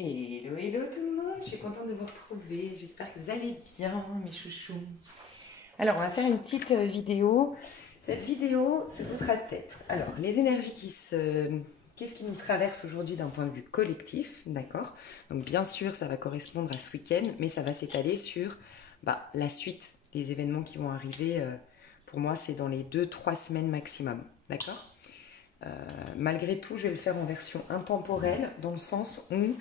Hello, hello tout le monde, je suis contente de vous retrouver, j'espère que vous allez bien mes chouchous. Alors on va faire une petite vidéo, cette vidéo se voudra peut-être. Alors les énergies qu'est-ce qui nous traverse aujourd'hui d'un point de vue collectif, d'accord? Donc bien sûr ça va correspondre à ce week-end, mais ça va s'étaler sur la suite, les événements qui vont arriver, pour moi c'est dans les 2-3 semaines maximum, d'accord? Malgré tout je vais le faire en version intemporelle, dans le sens où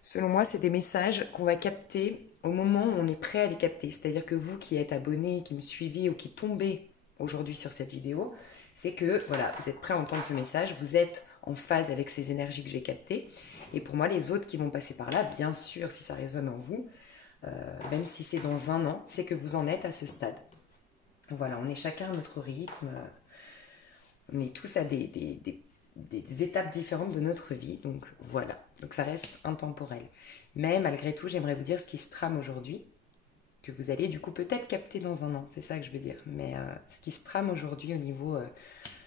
selon moi, c'est des messages qu'on va capter au moment où on est prêt à les capter. C'est-à-dire que vous qui êtes abonné, qui me suivez ou qui tombez aujourd'hui sur cette vidéo, c'est que voilà, vous êtes prêt à entendre ce message, vous êtes en phase avec ces énergies que je vais capter. Et pour moi, les autres qui vont passer par là, bien sûr, si ça résonne en vous, même si c'est dans un an, c'est que vous en êtes à ce stade. Voilà, on est chacun à notre rythme, on est tous à des étapes différentes de notre vie, donc voilà. Donc ça reste intemporel. Mais malgré tout, j'aimerais vous dire ce qui se trame aujourd'hui, que vous allez du coup peut-être capter dans un an, c'est ça que je veux dire. Mais ce qui se trame aujourd'hui au niveau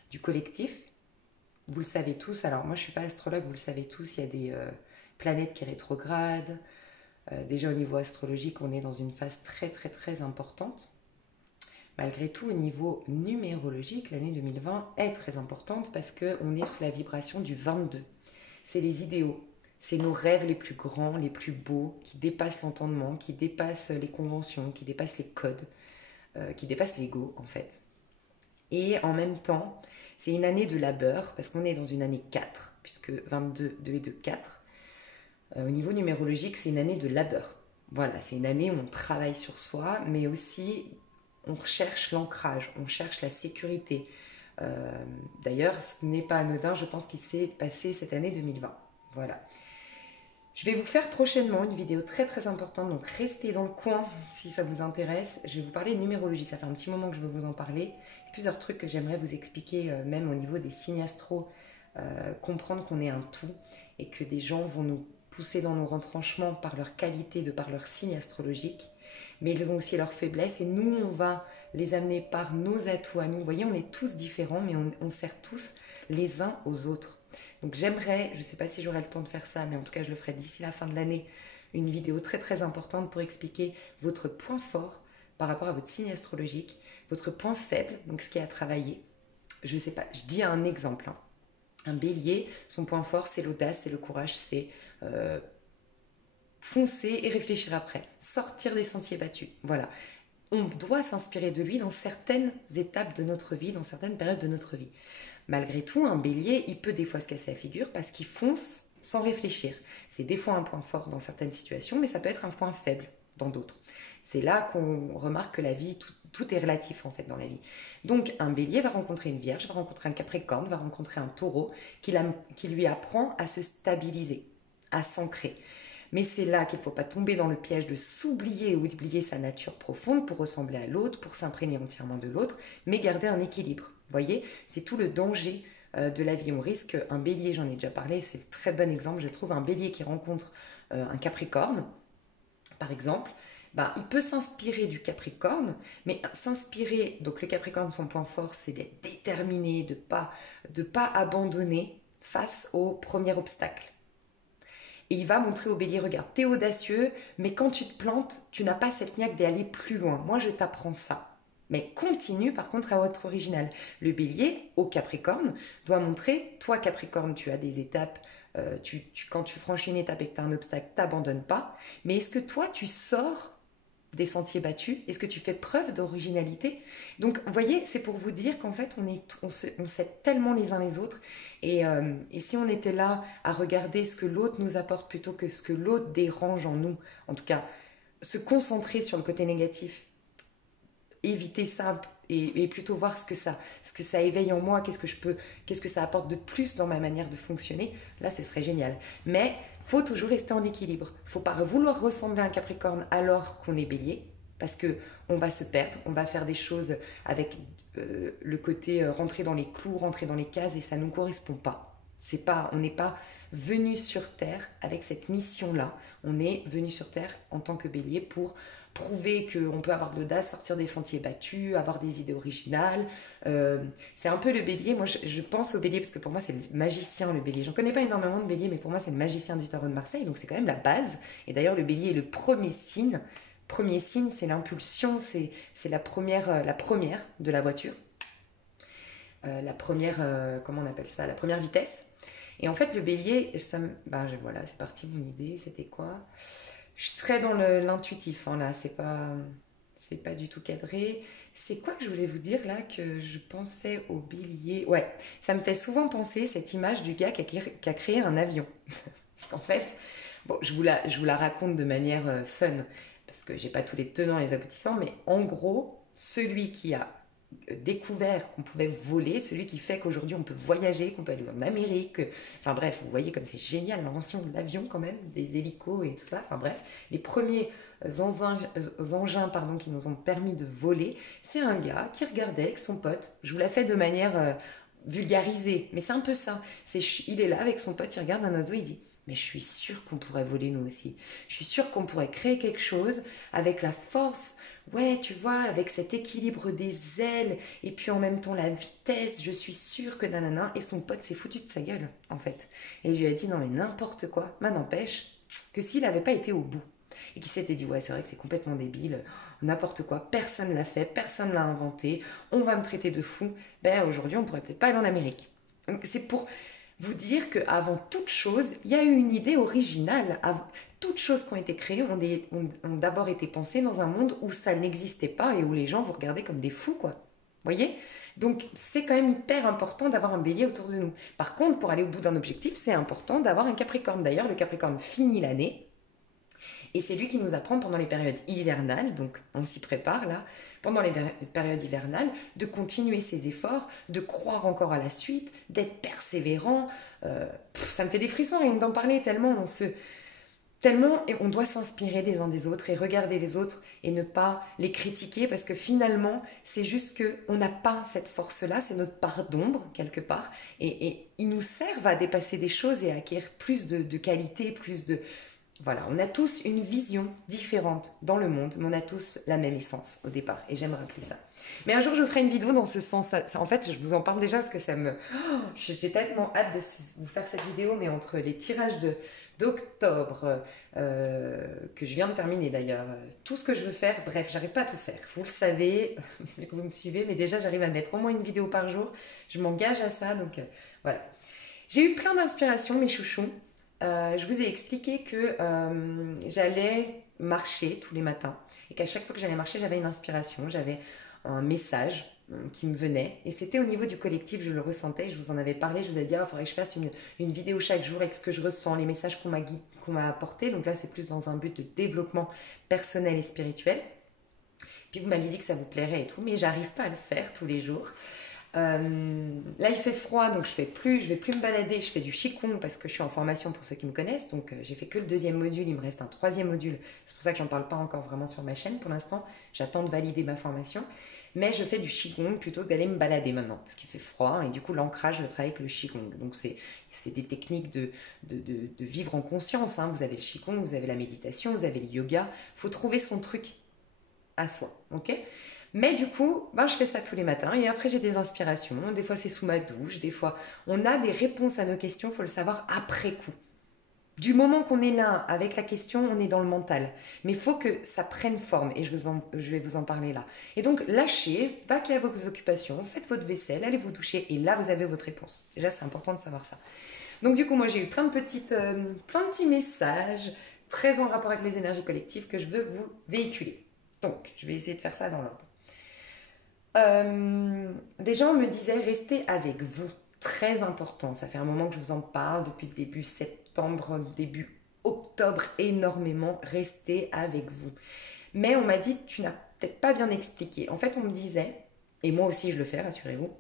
du collectif, vous le savez tous. Alors moi je ne suis pas astrologue, vous le savez tous, il y a des planètes qui rétrogradent. Déjà au niveau astrologique, on est dans une phase très très très importante. Malgré tout, au niveau numérologique, l'année 2020 est très importante parce qu'on est sous la vibration du 22. C'est les idéaux, c'est nos rêves les plus grands, les plus beaux, qui dépassent l'entendement, qui dépassent les conventions, qui dépassent les codes, qui dépassent l'ego en fait. Et en même temps, c'est une année de labeur parce qu'on est dans une année 4, puisque 22, 2 et 2, 4. Au niveau numérologique, c'est une année de labeur. Voilà, c'est une année où on travaille sur soi, mais aussi on cherche l'ancrage, on cherche la sécurité. D'ailleurs, ce n'est pas anodin, je pense qu'il s'est passé cette année 2020. Voilà. Je vais vous faire prochainement une vidéo très très importante, donc restez dans le coin si ça vous intéresse. Je vais vous parler de numérologie, ça fait un petit moment que je veux vous en parler. Il y a plusieurs trucs que j'aimerais vous expliquer, même au niveau des signes astro, comprendre qu'on est un tout et que des gens vont nous pousser dans nos retranchements par leur qualité, de par leur signe astrologique, mais ils ont aussi leurs faiblesses et nous on va les amener par nos atouts à nous. Vous voyez, on est tous différents, mais on sert tous les uns aux autres. Donc j'aimerais, je ne sais pas si j'aurai le temps de faire ça, mais en tout cas je le ferai d'ici la fin de l'année, une vidéo très très importante pour expliquer votre point fort par rapport à votre signe astrologique, votre point faible, donc ce qui est à travailler. Je ne sais pas, je dis un exemple. Un bélier, son point fort c'est l'audace, c'est le courage, c'est foncer et réfléchir après, sortir des sentiers battus. Voilà. On doit s'inspirer de lui dans certaines étapes de notre vie, dans certaines périodes de notre vie. Malgré tout, un bélier, il peut des fois se casser la figure parce qu'il fonce sans réfléchir. C'est des fois un point fort dans certaines situations, mais ça peut être un point faible dans d'autres. C'est là qu'on remarque que la vie, tout est relatif en fait dans la vie. Donc un bélier va rencontrer une vierge, va rencontrer un capricorne, va rencontrer un taureau qui lui apprend à se stabiliser, à s'ancrer. Mais c'est là qu'il ne faut pas tomber dans le piège de s'oublier ou d'oublier sa nature profonde pour ressembler à l'autre, pour s'imprégner entièrement de l'autre, mais garder un équilibre. Vous voyez, c'est tout le danger de la vie. On risque, un bélier, j'en ai déjà parlé, c'est un très bon exemple, je trouve, un bélier qui rencontre un capricorne, par exemple, il peut s'inspirer du Capricorne, mais s'inspirer, donc le Capricorne, son point fort, c'est d'être déterminé, de pas abandonner face au premier obstacle. Et il va montrer au bélier, regarde, t'es audacieux, mais quand tu te plantes, tu n'as pas cette niaque d'aller plus loin. Moi, je t'apprends ça. Mais continue par contre à être original. Le bélier, au Capricorne, doit montrer, toi Capricorne, tu as des étapes, quand tu franchis une étape et que tu as un obstacle, t'abandonnes pas. Mais est-ce que toi, tu sors des sentiers battus? Est-ce que tu fais preuve d'originalité? Donc, vous voyez, c'est pour vous dire qu'en fait, on s'aide tellement les uns les autres. Et si on était là à regarder ce que l'autre nous apporte plutôt que ce que l'autre dérange en nous, en tout cas, se concentrer sur le côté négatif, éviter ça et plutôt voir ce que ça éveille en moi, qu'est-ce que ça apporte de plus dans ma manière de fonctionner, là ce serait génial. Mais faut toujours rester en équilibre. Faut pas vouloir ressembler à un Capricorne alors qu'on est Bélier, parce que on va se perdre, on va faire des choses avec le côté rentrer dans les clous, rentrer dans les cases et ça nous correspond pas. On n'est pas venu sur Terre avec cette mission-là. On est venu sur Terre en tant que Bélier pour prouver qu'on peut avoir de l'audace, sortir des sentiers battus, avoir des idées originales. C'est un peu le bélier. Moi, je pense au bélier parce que pour moi, c'est le magicien, le bélier. J'en connais pas énormément de bélier, mais pour moi, c'est le magicien du tarot de Marseille. Donc, c'est quand même la base. Et d'ailleurs, le bélier est le premier signe. Premier signe, c'est l'impulsion, c'est la première de la voiture. La première, comment on appelle ça? La première vitesse. Et en fait, le bélier, voilà, c'est parti, mon idée, c'était quoi? Je serais dans l'intuitif, hein, là, c'est pas du tout cadré. C'est quoi que je voulais vous dire, là, que je pensais au bélier? Ouais, ça me fait souvent penser, cette image du gars qui a créé un avion. Parce qu'en fait, bon, je vous la raconte de manière fun, parce que j'ai pas tous les tenants et les aboutissants, mais en gros, celui qui a découvert qu'on pouvait voler, celui qui fait qu'aujourd'hui on peut voyager, qu'on peut aller en Amérique, enfin bref, vous voyez comme c'est génial l'invention de l'avion quand même, des hélicos et tout ça, enfin bref, les premiers engins qui nous ont permis de voler, c'est un gars qui regardait avec son pote, je vous la fais de manière vulgarisée, mais c'est un peu ça, il est là avec son pote, il regarde un oiseau, il dit mais je suis sûre qu'on pourrait voler nous aussi, je suis sûre qu'on pourrait créer quelque chose avec la force. Ouais, tu vois, avec cet équilibre des ailes et puis en même temps la vitesse, je suis sûre que nanana. Et son pote s'est foutu de sa gueule, en fait. Et il lui a dit non mais n'importe quoi. Mais n'empêche que s'il n'avait pas été au bout et qu'il s'était dit ouais c'est vrai que c'est complètement débile, n'importe quoi, personne l'a fait, personne l'a inventé, on va me traiter de fou. Ben aujourd'hui on pourrait peut-être pas aller en Amérique. Donc c'est pour vous dire qu'avant toute chose, il y a eu une idée originale. Toutes choses qui ont été créées ont d'abord été pensées dans un monde où ça n'existait pas et où les gens vous regardaient comme des fous, quoi. Vous voyez? Donc, c'est quand même hyper important d'avoir un bélier autour de nous. Par contre, pour aller au bout d'un objectif, c'est important d'avoir un capricorne. D'ailleurs, le capricorne finit l'année. Et c'est lui qui nous apprend pendant les périodes hivernales, donc on s'y prépare là, pendant les périodes hivernales, de continuer ses efforts, de croire encore à la suite, d'être persévérant. Ça me fait des frissons rien que d'en parler, tellement on doit s'inspirer des uns des autres et regarder les autres et ne pas les critiquer parce que finalement, c'est juste qu'on n'a pas cette force-là, c'est notre part d'ombre quelque part et ils nous servent à dépasser des choses et à acquérir plus de qualité, plus de... Voilà, on a tous une vision différente dans le monde, mais on a tous la même essence au départ, et j'aime rappeler ça. Mais un jour, je vous ferai une vidéo dans ce sens. En fait, je vous en parle déjà parce que ça me... j'ai tellement hâte de vous faire cette vidéo, mais entre les tirages d'octobre, que je viens de terminer d'ailleurs, tout ce que je veux faire, bref, j'arrive pas à tout faire. Vous le savez, que vous me suivez, mais déjà, j'arrive à mettre au moins une vidéo par jour. Je m'engage à ça, donc voilà. J'ai eu plein d'inspiration, mes chouchous. Je vous ai expliqué que j'allais marcher tous les matins et qu'à chaque fois que j'allais marcher, j'avais une inspiration, j'avais un message qui me venait et c'était au niveau du collectif, je le ressentais, je vous en avais parlé, je vous avais dit il faudrait que je fasse une vidéo chaque jour avec ce que je ressens, les messages qu'on m'a apportés, donc là c'est plus dans un but de développement personnel et spirituel. Puis vous m'aviez dit que ça vous plairait et tout, mais j'arrive pas à le faire tous les jours. Là il fait froid donc je vais plus me balader, je fais du Qigong parce que je suis en formation pour ceux qui me connaissent, donc j'ai fait que le 2e module, il me reste un 3e module, c'est pour ça que j'en parle pas encore vraiment sur ma chaîne pour l'instant, j'attends de valider ma formation, mais je fais du Qigong plutôt que d'aller me balader maintenant parce qu'il fait froid et du coup l'ancrage je le travaille avec le Qigong, donc c'est des techniques de vivre en conscience, hein. Vous avez le Qigong, vous avez la méditation, vous avez le yoga, il faut trouver son truc à soi, ok? Mais du coup, je fais ça tous les matins et après j'ai des inspirations. Des fois c'est sous ma douche, des fois on a des réponses à nos questions, il faut le savoir après coup. Du moment qu'on est là avec la question, on est dans le mental. Mais il faut que ça prenne forme et je vais vous en parler là. Et donc lâchez, vaquez à vos occupations, faites votre vaisselle, allez vous doucher et là vous avez votre réponse. Déjà c'est important de savoir ça. Donc du coup moi j'ai eu plein de petits messages très en rapport avec les énergies collectives que je veux vous véhiculer. Donc je vais essayer de faire ça dans l'ordre. Des gens me disaient restez avec vous, très important, ça fait un moment que je vous en parle depuis début septembre, début octobre énormément, restez avec vous. Mais on m'a dit tu n'as peut-être pas bien expliqué. En fait on me disait, et moi aussi je le fais, rassurez-vous,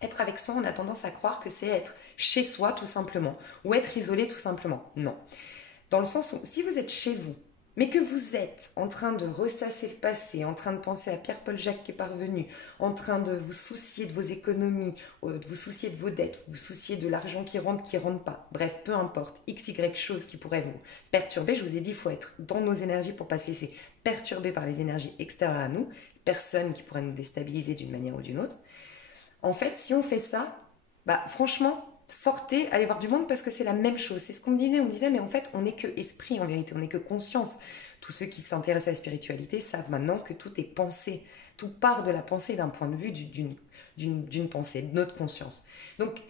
être avec soi on a tendance à croire que c'est être chez soi tout simplement, ou être isolé tout simplement. Non, dans le sens où si vous êtes chez vous, mais que vous êtes en train de ressasser le passé, en train de penser à Pierre-Paul Jacques qui est parvenu, en train de vous soucier de vos économies, de vous soucier de vos dettes, vous soucier de l'argent qui rentre pas, bref, peu importe, x, y chose qui pourrait vous perturber, je vous ai dit, il faut être dans nos énergies pour ne pas se laisser perturber par les énergies extérieures à nous, personne qui pourrait nous déstabiliser d'une manière ou d'une autre. En fait, si on fait ça, bah franchement, sortez, allez voir du monde parce que c'est la même chose. C'est ce qu'on me disait. On me disait, mais en fait, on n'est que esprit en vérité, on n'est que conscience. Tous ceux qui s'intéressent à la spiritualité savent maintenant que tout est pensée. Tout part de la pensée d'un point de vue d'une pensée, de notre conscience. Donc,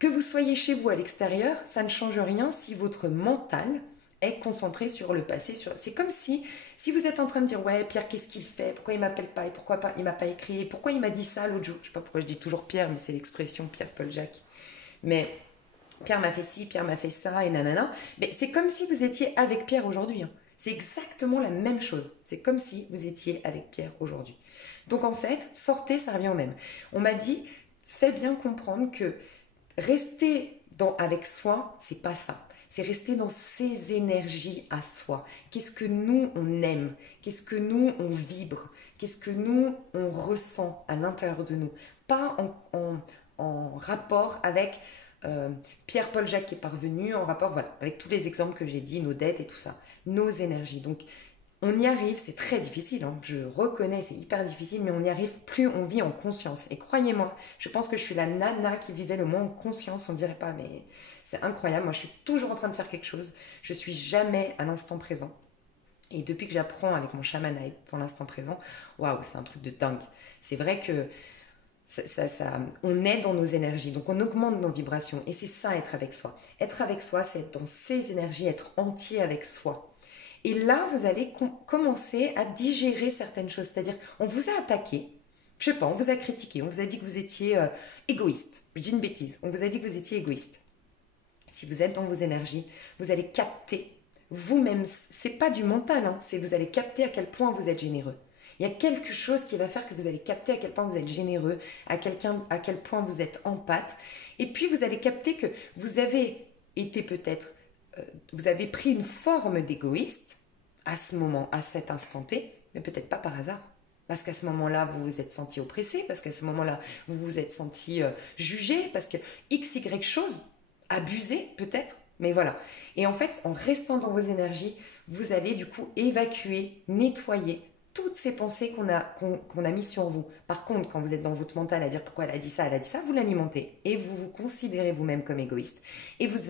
que vous soyez chez vous à l'extérieur, ça ne change rien si votre mental est concentré sur le passé. C'est comme si vous êtes en train de dire, ouais, Pierre, qu'est-ce qu'il fait? Pourquoi il m'appelle pas? Et pourquoi pas, il m'a pas écrit? Et pourquoi il m'a dit ça l'autre jour? Je sais pas pourquoi je dis toujours Pierre, mais c'est l'expression Pierre-Paul Jacques. Mais Pierre m'a fait ci, Pierre m'a fait ça, et nanana. Mais c'est comme si vous étiez avec Pierre aujourd'hui. Hein. C'est exactement la même chose. C'est comme si vous étiez avec Pierre aujourd'hui. Donc en fait, sortez, ça revient au même. On m'a dit, fais bien comprendre que rester avec soi, c'est pas ça. C'est rester dans ses énergies à soi. Qu'est-ce que nous, on aime? Qu'est-ce que nous, on vibre? Qu'est-ce que nous, on ressent à l'intérieur de nous? Pas en rapport avec Pierre-Paul Jacques qui est parvenu, en rapport voilà, avec tous les exemples que j'ai dit, nos dettes et tout ça, nos énergies. Donc, on y arrive, c'est très difficile, hein, je reconnais, c'est hyper difficile, mais on y arrive plus on vit en conscience. Et croyez-moi, je pense que je suis la nana qui vivait le moins en conscience, on dirait pas, mais c'est incroyable. Moi, je suis toujours en train de faire quelque chose, je suis jamais à l'instant présent. Et depuis que j'apprends avec mon chaman à être dans l'instant présent, waouh, c'est un truc de dingue. C'est vrai que on est dans nos énergies, donc on augmente nos vibrations. Et c'est ça, être avec soi. Être avec soi, c'est être dans ses énergies, être entier avec soi. Et là, vous allez commencer à digérer certaines choses. C'est-à-dire, on vous a attaqué, je sais pas, on vous a critiqué, on vous a dit que vous étiez égoïste. Je dis une bêtise, on vous a dit que vous étiez égoïste. Si vous êtes dans vos énergies, vous allez capter vous-même. C'est pas du mental, hein, c'est vous allez capter à quel point vous êtes généreux. Il y a quelque chose qui va faire que vous allez capter à quel point vous êtes généreux, à quel point vous êtes empathe. Et puis vous allez capter que vous avez été peut-être, vous avez pris une forme d'égoïste à ce moment, à cet instant T, mais peut-être pas par hasard. Parce qu'à ce moment-là, vous vous êtes senti oppressé, parce qu'à ce moment-là, vous vous êtes senti jugé, parce que x, y chose, abusé peut-être, mais voilà. Et en fait, en restant dans vos énergies, vous allez du coup évacuer, nettoyer toutes ces pensées qu'on a mises sur vous. Par contre, quand vous êtes dans votre mental à dire pourquoi elle a dit ça, vous l'alimentez et vous vous considérez vous-même comme égoïste et vous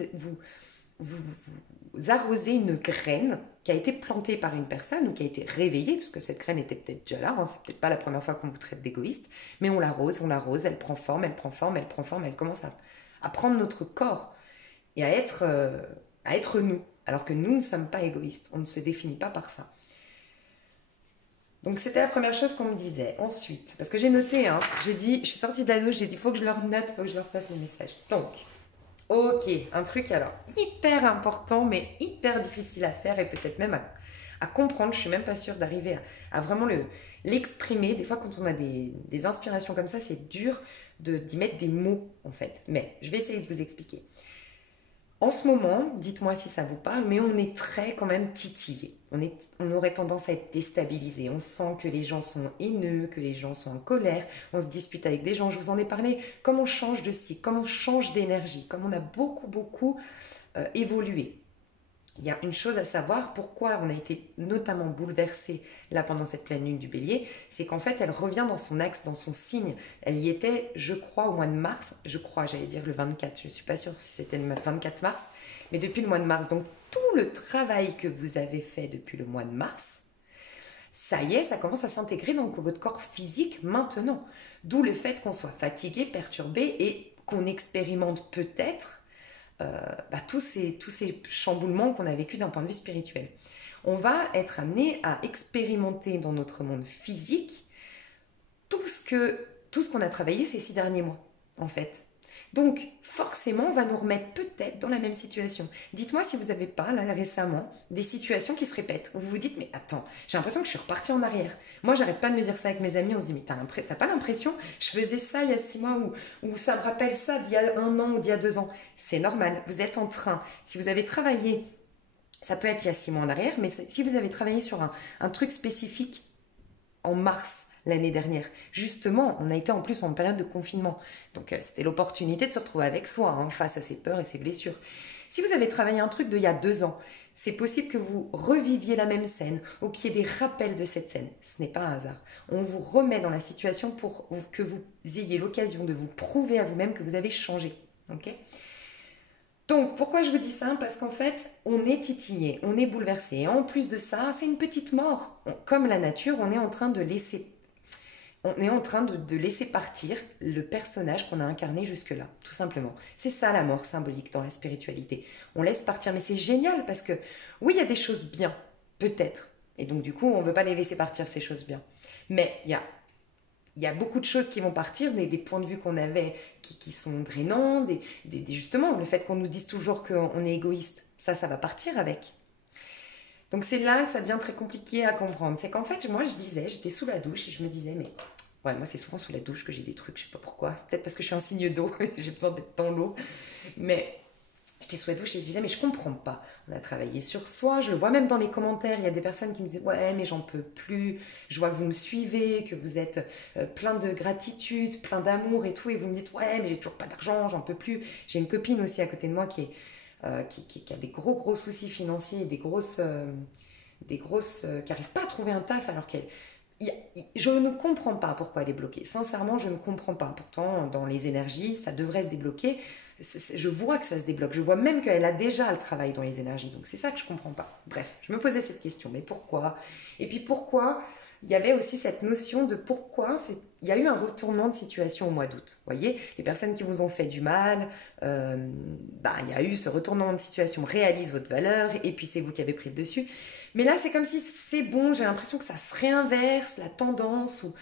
arrosez une graine qui a été plantée par une personne ou qui a été réveillée, parce que cette graine était peut-être déjà là, hein, c'est peut-être pas la première fois qu'on vous traite d'égoïste, mais on l'arrose, elle prend forme, elle commence à prendre notre corps et à être nous, alors que nous ne sommes pas égoïstes, on ne se définit pas par ça. Donc c'était la première chose qu'on me disait. Ensuite, parce que j'ai noté, hein, j'ai dit, je suis sortie de la douche, j'ai dit, il faut que je leur note, il faut que je leur passe les messages. Donc, ok, un truc alors hyper important, mais hyper difficile à faire et peut-être même à comprendre. Je suis même pas sûre d'arriver à vraiment l'exprimer. Des fois, quand on a des inspirations comme ça, c'est dur d'y mettre des mots en fait. Mais je vais essayer de vous expliquer. En ce moment, dites-moi si ça vous parle, mais on est très quand même titillé. On aurait tendance à être déstabilisé. On sent que les gens sont haineux, que les gens sont en colère. On se dispute avec des gens. Je vous en ai parlé. Comme on change de cycle, comme on change d'énergie, comme on a beaucoup évolué. Il y a une chose à savoir, pourquoi on a été notamment bouleversé là pendant cette pleine lune du Bélier, c'est qu'en fait elle revient dans son axe, dans son signe. Elle y était, je crois, au mois de mars, j'allais dire le 24, je ne suis pas sûre si c'était le 24 mars, mais depuis le mois de mars. Donc tout le travail que vous avez fait depuis le mois de mars, ça y est, ça commence à s'intégrer dans votre corps physique maintenant. D'où le fait qu'on soit fatigué, perturbé et qu'on expérimente peut-être tous ces chamboulements qu'on a vécu d'un point de vue spirituel. On va être amené à expérimenter dans notre monde physique tout ce qu'on a travaillé ces 6 derniers mois, en fait. Donc, forcément, on va nous remettre peut-être dans la même situation. Dites-moi si vous n'avez pas, là, récemment, des situations qui se répètent. Où vous vous dites, mais attends, j'ai l'impression que je suis repartie en arrière. Moi, j'arrête pas de me dire ça avec mes amis. On se dit, mais t'as pas l'impression, je faisais ça il y a 6 mois ou ça me rappelle ça d'il y a 1 an ou d'il y a 2 ans. C'est normal. Vous êtes en train, si vous avez travaillé Ça peut être il y a 6 mois en arrière, mais si vous avez travaillé sur un truc spécifique en mars l'année dernière, justement, on a été en plus en période de confinement. Donc c'était l'opportunité de se retrouver avec soi, hein, face à ses peurs et ses blessures. Si vous avez travaillé un truc d'il y a 2 ans, c'est possible que vous reviviez la même scène ou qu'il y ait des rappels de cette scène. Ce n'est pas un hasard. On vous remet dans la situation pour que vous ayez l'occasion de vous prouver à vous-même que vous avez changé. Ok ? Donc, pourquoi je vous dis ça? Parce qu'en fait, on est titillé, on est bouleversé. Et en plus de ça, c'est une petite mort. Comme la nature, on est en train de laisser, de laisser partir le personnage qu'on a incarné jusque-là, tout simplement. C'est ça la mort symbolique dans la spiritualité. On laisse partir, mais c'est génial parce que, oui, il y a des choses bien, peut-être. Et donc, du coup, on ne veut pas les laisser partir, ces choses bien. Mais il y a beaucoup de choses qui vont partir, des points de vue qu'on avait qui sont drainants, justement, le fait qu'on nous dise toujours qu'on est égoïste, ça va partir avec. Donc c'est là que ça devient très compliqué à comprendre. C'est qu'en fait, moi je disais, j'étais sous la douche et je me disais, mais ouais, moi c'est souvent sous la douche que j'ai des trucs, je sais pas pourquoi, peut-être parce que je suis un signe d'eau, j'ai besoin d'être dans l'eau, mais j'étais sous la douche et je disais, mais je comprends pas. On a travaillé sur soi, je le vois même dans les commentaires, il y a des personnes qui me disent, ouais, mais j'en peux plus, je vois que vous me suivez, que vous êtes plein de gratitude, plein d'amour et tout, et vous me dites, ouais, mais j'ai toujours pas d'argent, j'en peux plus. J'ai une copine aussi à côté de moi qui a des gros soucis financiers, qui n'arrive pas à trouver un taf alors qu'elle... Je ne comprends pas pourquoi elle est bloquée. Sincèrement, je ne comprends pas. Pourtant, dans les énergies, ça devrait se débloquer. Je vois que ça se débloque. Je vois même qu'elle a déjà le travail dans les énergies. Donc, c'est ça que je ne comprends pas. Bref, je me posais cette question. Mais pourquoi? Et puis, pourquoi il y avait aussi cette notion de pourquoi il y a eu un retournement de situation au mois d'août. Vous voyez, les personnes qui vous ont fait du mal, il y a eu ce retournement de situation, réalise votre valeur, et puis c'est vous qui avez pris le dessus. Mais là, c'est comme si c'est bon, j'ai l'impression que ça se réinverse, la tendance, où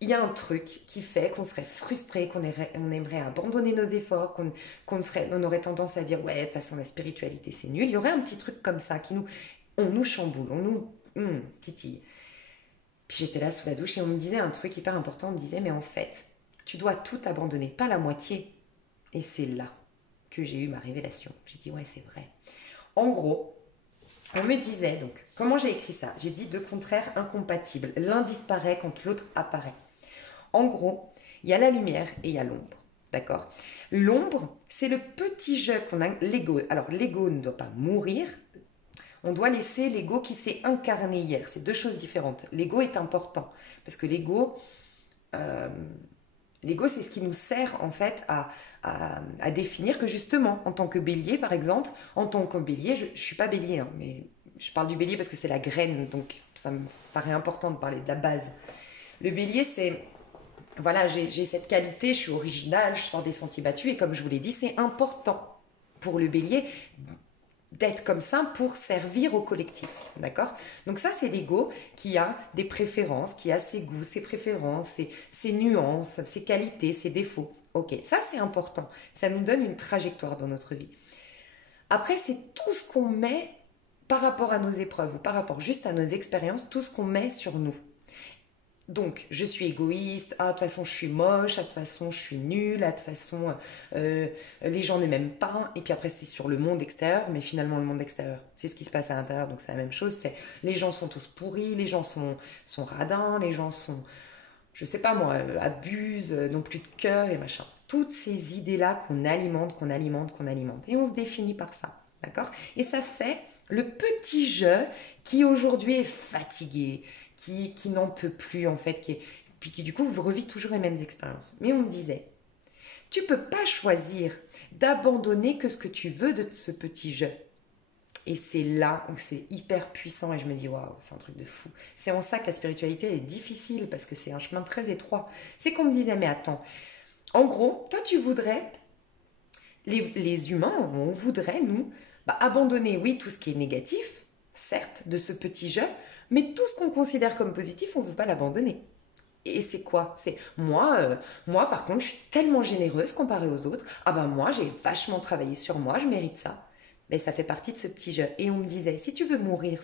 il y a un truc qui fait qu'on serait frustré, on aimerait abandonner nos efforts, on aurait tendance à dire, ouais, de toute façon, la spiritualité, c'est nul. Il y aurait un petit truc comme ça on nous chamboule, on nous titille. Puis j'étais là sous la douche et on me disait un truc hyper important, on me disait, mais en fait, tu dois tout abandonner, pas la moitié. Et c'est là que j'ai eu ma révélation. J'ai dit, ouais, c'est vrai. En gros, on me disait, donc, comment j'ai écrit ça? J'ai dit deux contraires incompatibles. L'un disparaît quand l'autre apparaît. En gros, il y a la lumière et il y a l'ombre. D'accord? L'ombre, c'est le petit jeu qu'on a, l'ego. Alors, l'ego ne doit pas mourir. On doit laisser l'ego qui s'est incarné hier. C'est deux choses différentes. L'ego est important parce que l'ego, c'est ce qui nous sert en fait à définir que justement, en tant que bélier par exemple, en tant que bélier, je ne suis pas bélier, hein, mais je parle du bélier parce que c'est la graine, donc ça me paraît important de parler de la base. Le bélier, c'est, voilà, j'ai cette qualité, je suis originale, je sors des sentiers battus et comme je vous l'ai dit, c'est important pour le bélier d'être comme ça pour servir au collectif, d'accord? Donc ça, c'est l'ego qui a des préférences, qui a ses goûts, ses préférences, ses nuances, ses qualités, ses défauts. Ok, ça c'est important. Ça nous donne une trajectoire dans notre vie. Après, c'est tout ce qu'on met par rapport à nos épreuves ou par rapport juste à nos expériences, tout ce qu'on met sur nous. Donc, je suis égoïste, de toute façon, je suis moche, de toute façon, je suis nulle, de toute façon, les gens ne m'aiment pas. Et puis après, c'est sur le monde extérieur, mais finalement, le monde extérieur, c'est ce qui se passe à l'intérieur, donc c'est la même chose. C'est les gens sont tous pourris, les gens sont radins, les gens sont, je sais pas moi, abusent, n'ont plus de cœur et machin. Toutes ces idées-là qu'on alimente. Et on se définit par ça, d'accord? Et ça fait le petit jeu qui aujourd'hui est fatigué, qui n'en peut plus en fait, puis qui du coup revit toujours les mêmes expériences. Mais on me disait, tu peux pas choisir d'abandonner que ce que tu veux de ce petit jeu. Et c'est là où c'est hyper puissant et je me dis, waouh, c'est un truc de fou. C'est en ça que la spiritualité est difficile parce que c'est un chemin très étroit. C'est qu'on me disait, mais attends, en gros, toi tu voudrais, les humains, on voudrait, nous, abandonner, oui, tout ce qui est négatif, certes, de ce petit jeu, mais tout ce qu'on considère comme positif, on ne veut pas l'abandonner. Et c'est quoi? C'est moi, par contre, je suis tellement généreuse comparée aux autres. Moi, j'ai vachement travaillé sur moi, je mérite ça. Mais ça fait partie de ce petit jeu. Et on me disait, si tu veux mourir,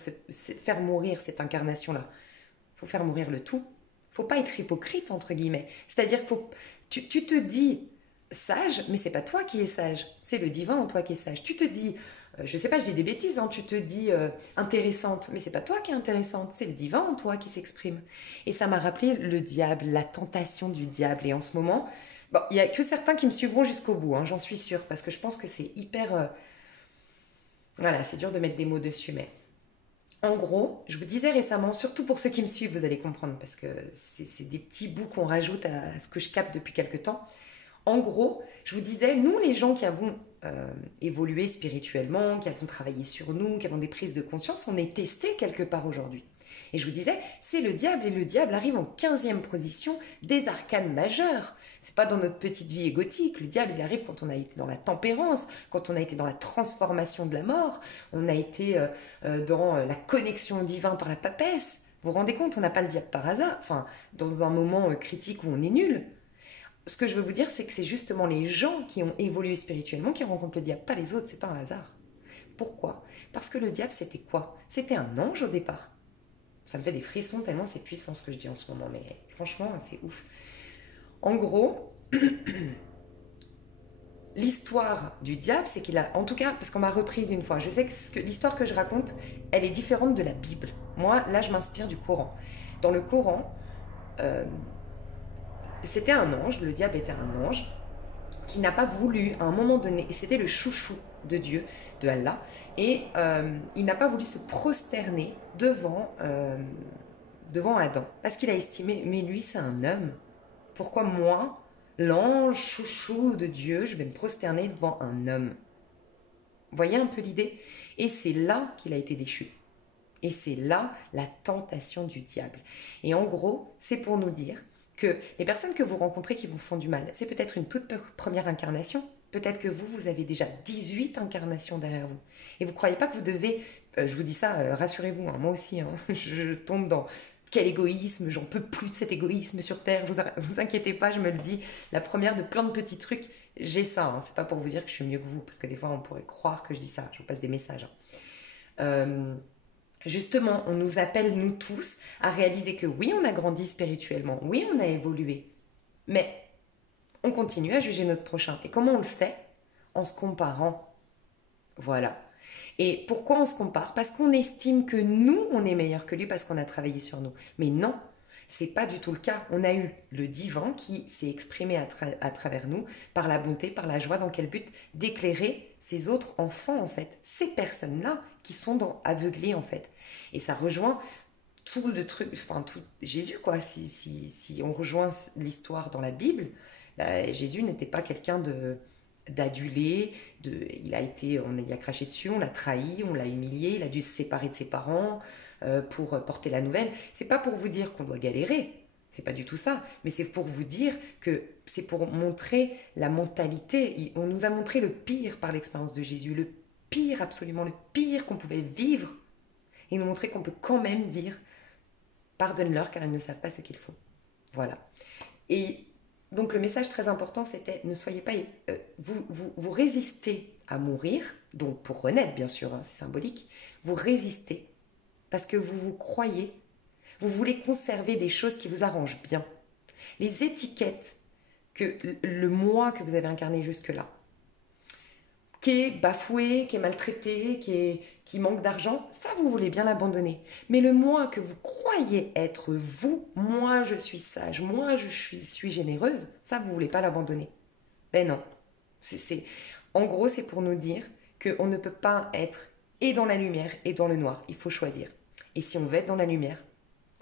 faire mourir cette incarnation-là, il faut faire mourir le tout. Il ne faut pas être hypocrite, entre guillemets. C'est-à-dire que tu te dis sage, mais c'est pas toi qui es sage. C'est le divin en toi qui est sage. Tu te dis je sais pas, je dis des bêtises, hein, tu te dis intéressante, mais c'est pas toi qui es intéressante, c'est le divin en toi qui s'exprime. Et ça m'a rappelé le diable, la tentation du diable. Et en ce moment, bon, il y a que certains qui me suivront jusqu'au bout, hein, j'en suis sûre, parce que je pense que c'est hyper, voilà, c'est dur de mettre des mots dessus, mais en gros, je vous disais récemment, surtout pour ceux qui me suivent, vous allez comprendre, parce que c'est des petits bouts qu'on rajoute à ce que je capte depuis quelques temps. En gros, je vous disais, nous les gens qui avons évolué spirituellement, qui avons travaillé sur nous, qui avons des prises de conscience, on est testés quelque part aujourd'hui. Et je vous disais, c'est le diable, et le diable arrive en 15e position des arcanes majeures. C'est pas dans notre petite vie égotique. Le diable, il arrive quand on a été dans la tempérance, quand on a été dans la transformation de la mort, on a été dans la connexion au divin par la papesse. Vous vous rendez compte, on n'a pas le diable par hasard, enfin, dans un moment critique où on est nul. Ce que je veux vous dire, c'est que c'est justement les gens qui ont évolué spirituellement qui rencontrent le diable, pas les autres, c'est pas un hasard. Pourquoi? Parce que le diable, c'était quoi? C'était un ange au départ. Ça me fait des frissons tellement c'est puissant ce que je dis en ce moment, mais franchement, c'est ouf. En gros, l'histoire du diable, c'est qu'il a, en tout cas, parce qu'on m'a reprise une fois, je sais que l'histoire que je raconte, elle est différente de la Bible. Moi, là, je m'inspire du Coran. Dans le Coran, euh, c'était un ange, le diable était un ange, qui n'a pas voulu, à un moment donné, et c'était le chouchou de Dieu, de Allah, et il n'a pas voulu se prosterner devant Adam, parce qu'il a estimé, mais lui c'est un homme, pourquoi moi, l'ange chouchou de Dieu, je vais me prosterner devant un homme? Vous voyez un peu l'idée? Et c'est là qu'il a été déchu. Et c'est là la tentation du diable. Et en gros, c'est pour nous dire que les personnes que vous rencontrez qui vous font du mal, c'est peut-être une toute première incarnation. Peut-être que vous avez déjà 18 incarnations derrière vous. Et vous ne croyez pas que vous devez, je vous dis ça, rassurez-vous, hein, moi aussi, hein, je tombe dans quel égoïsme, j'en peux plus de cet égoïsme sur Terre, vous inquiétez pas, je me le dis, la première de plein de petits trucs, j'ai ça, hein, c'est pas pour vous dire que je suis mieux que vous, parce que des fois on pourrait croire que je dis ça, je vous passe des messages. Hein. Justement, on nous appelle, nous tous, à réaliser que oui, on a grandi spirituellement, oui, on a évolué, mais on continue à juger notre prochain. Et comment on le fait? En se comparant. Voilà. Et pourquoi on se compare? Parce qu'on estime que nous, on est meilleur que lui parce qu'on a travaillé sur nous. Mais non, c'est pas du tout le cas. On a eu le divin qui s'est exprimé à travers nous par la bonté, par la joie. Dans quel but? D'éclairer ces autres enfants, en fait. Ces personnes-là qui sont aveuglées, en fait. Et ça rejoint tout le truc, enfin, tout Jésus, quoi. Si on rejoint l'histoire dans la Bible, Jésus n'était pas quelqu'un d'adulé, on lui a craché dessus, on l'a trahi, on l'a humilié, il a dû se séparer de ses parents pour porter la nouvelle. C'est pas pour vous dire qu'on doit galérer, c'est pas du tout ça, mais c'est pour vous dire que c'est pour montrer la mentalité. On nous a montré le pire par l'expérience de Jésus, le pire, absolument le pire qu'on pouvait vivre, et nous montrer qu'on peut quand même dire pardonne-leur car ils ne savent pas ce qu'il faut. Voilà. Et donc le message très important, c'était ne soyez pas... vous résistez à mourir, donc pour renaître bien sûr, hein, c'est symbolique, vous résistez parce que vous croyez, vous voulez conserver des choses qui vous arrangent bien. Les étiquettes que le moi que vous avez incarné jusque-là, qui est bafoué, qui est maltraité, qui manque d'argent, ça vous voulez bien l'abandonner. Mais le moi que vous croyez être vous, moi je suis sage, moi je suis généreuse, ça vous voulez pas l'abandonner. Ben non. En gros, c'est pour nous dire qu'on ne peut pas être et dans la lumière et dans le noir. Il faut choisir. Et si on veut être dans la lumière,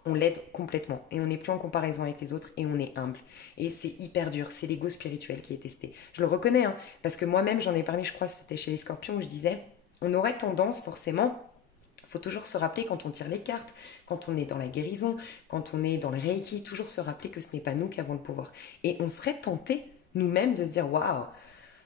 on l'aide complètement et on n'est plus en comparaison avec les autres et on est humble. Et c'est hyper dur, c'est l'ego spirituel qui est testé. Je le reconnais, hein, parce que moi-même j'en ai parlé, je crois que c'était chez les Scorpions où je disais, on aurait tendance forcément, il faut toujours se rappeler quand on tire les cartes, quand on est dans la guérison, quand on est dans le Reiki, toujours se rappeler que ce n'est pas nous qui avons le pouvoir. Et on serait tenté nous-mêmes de se dire, waouh,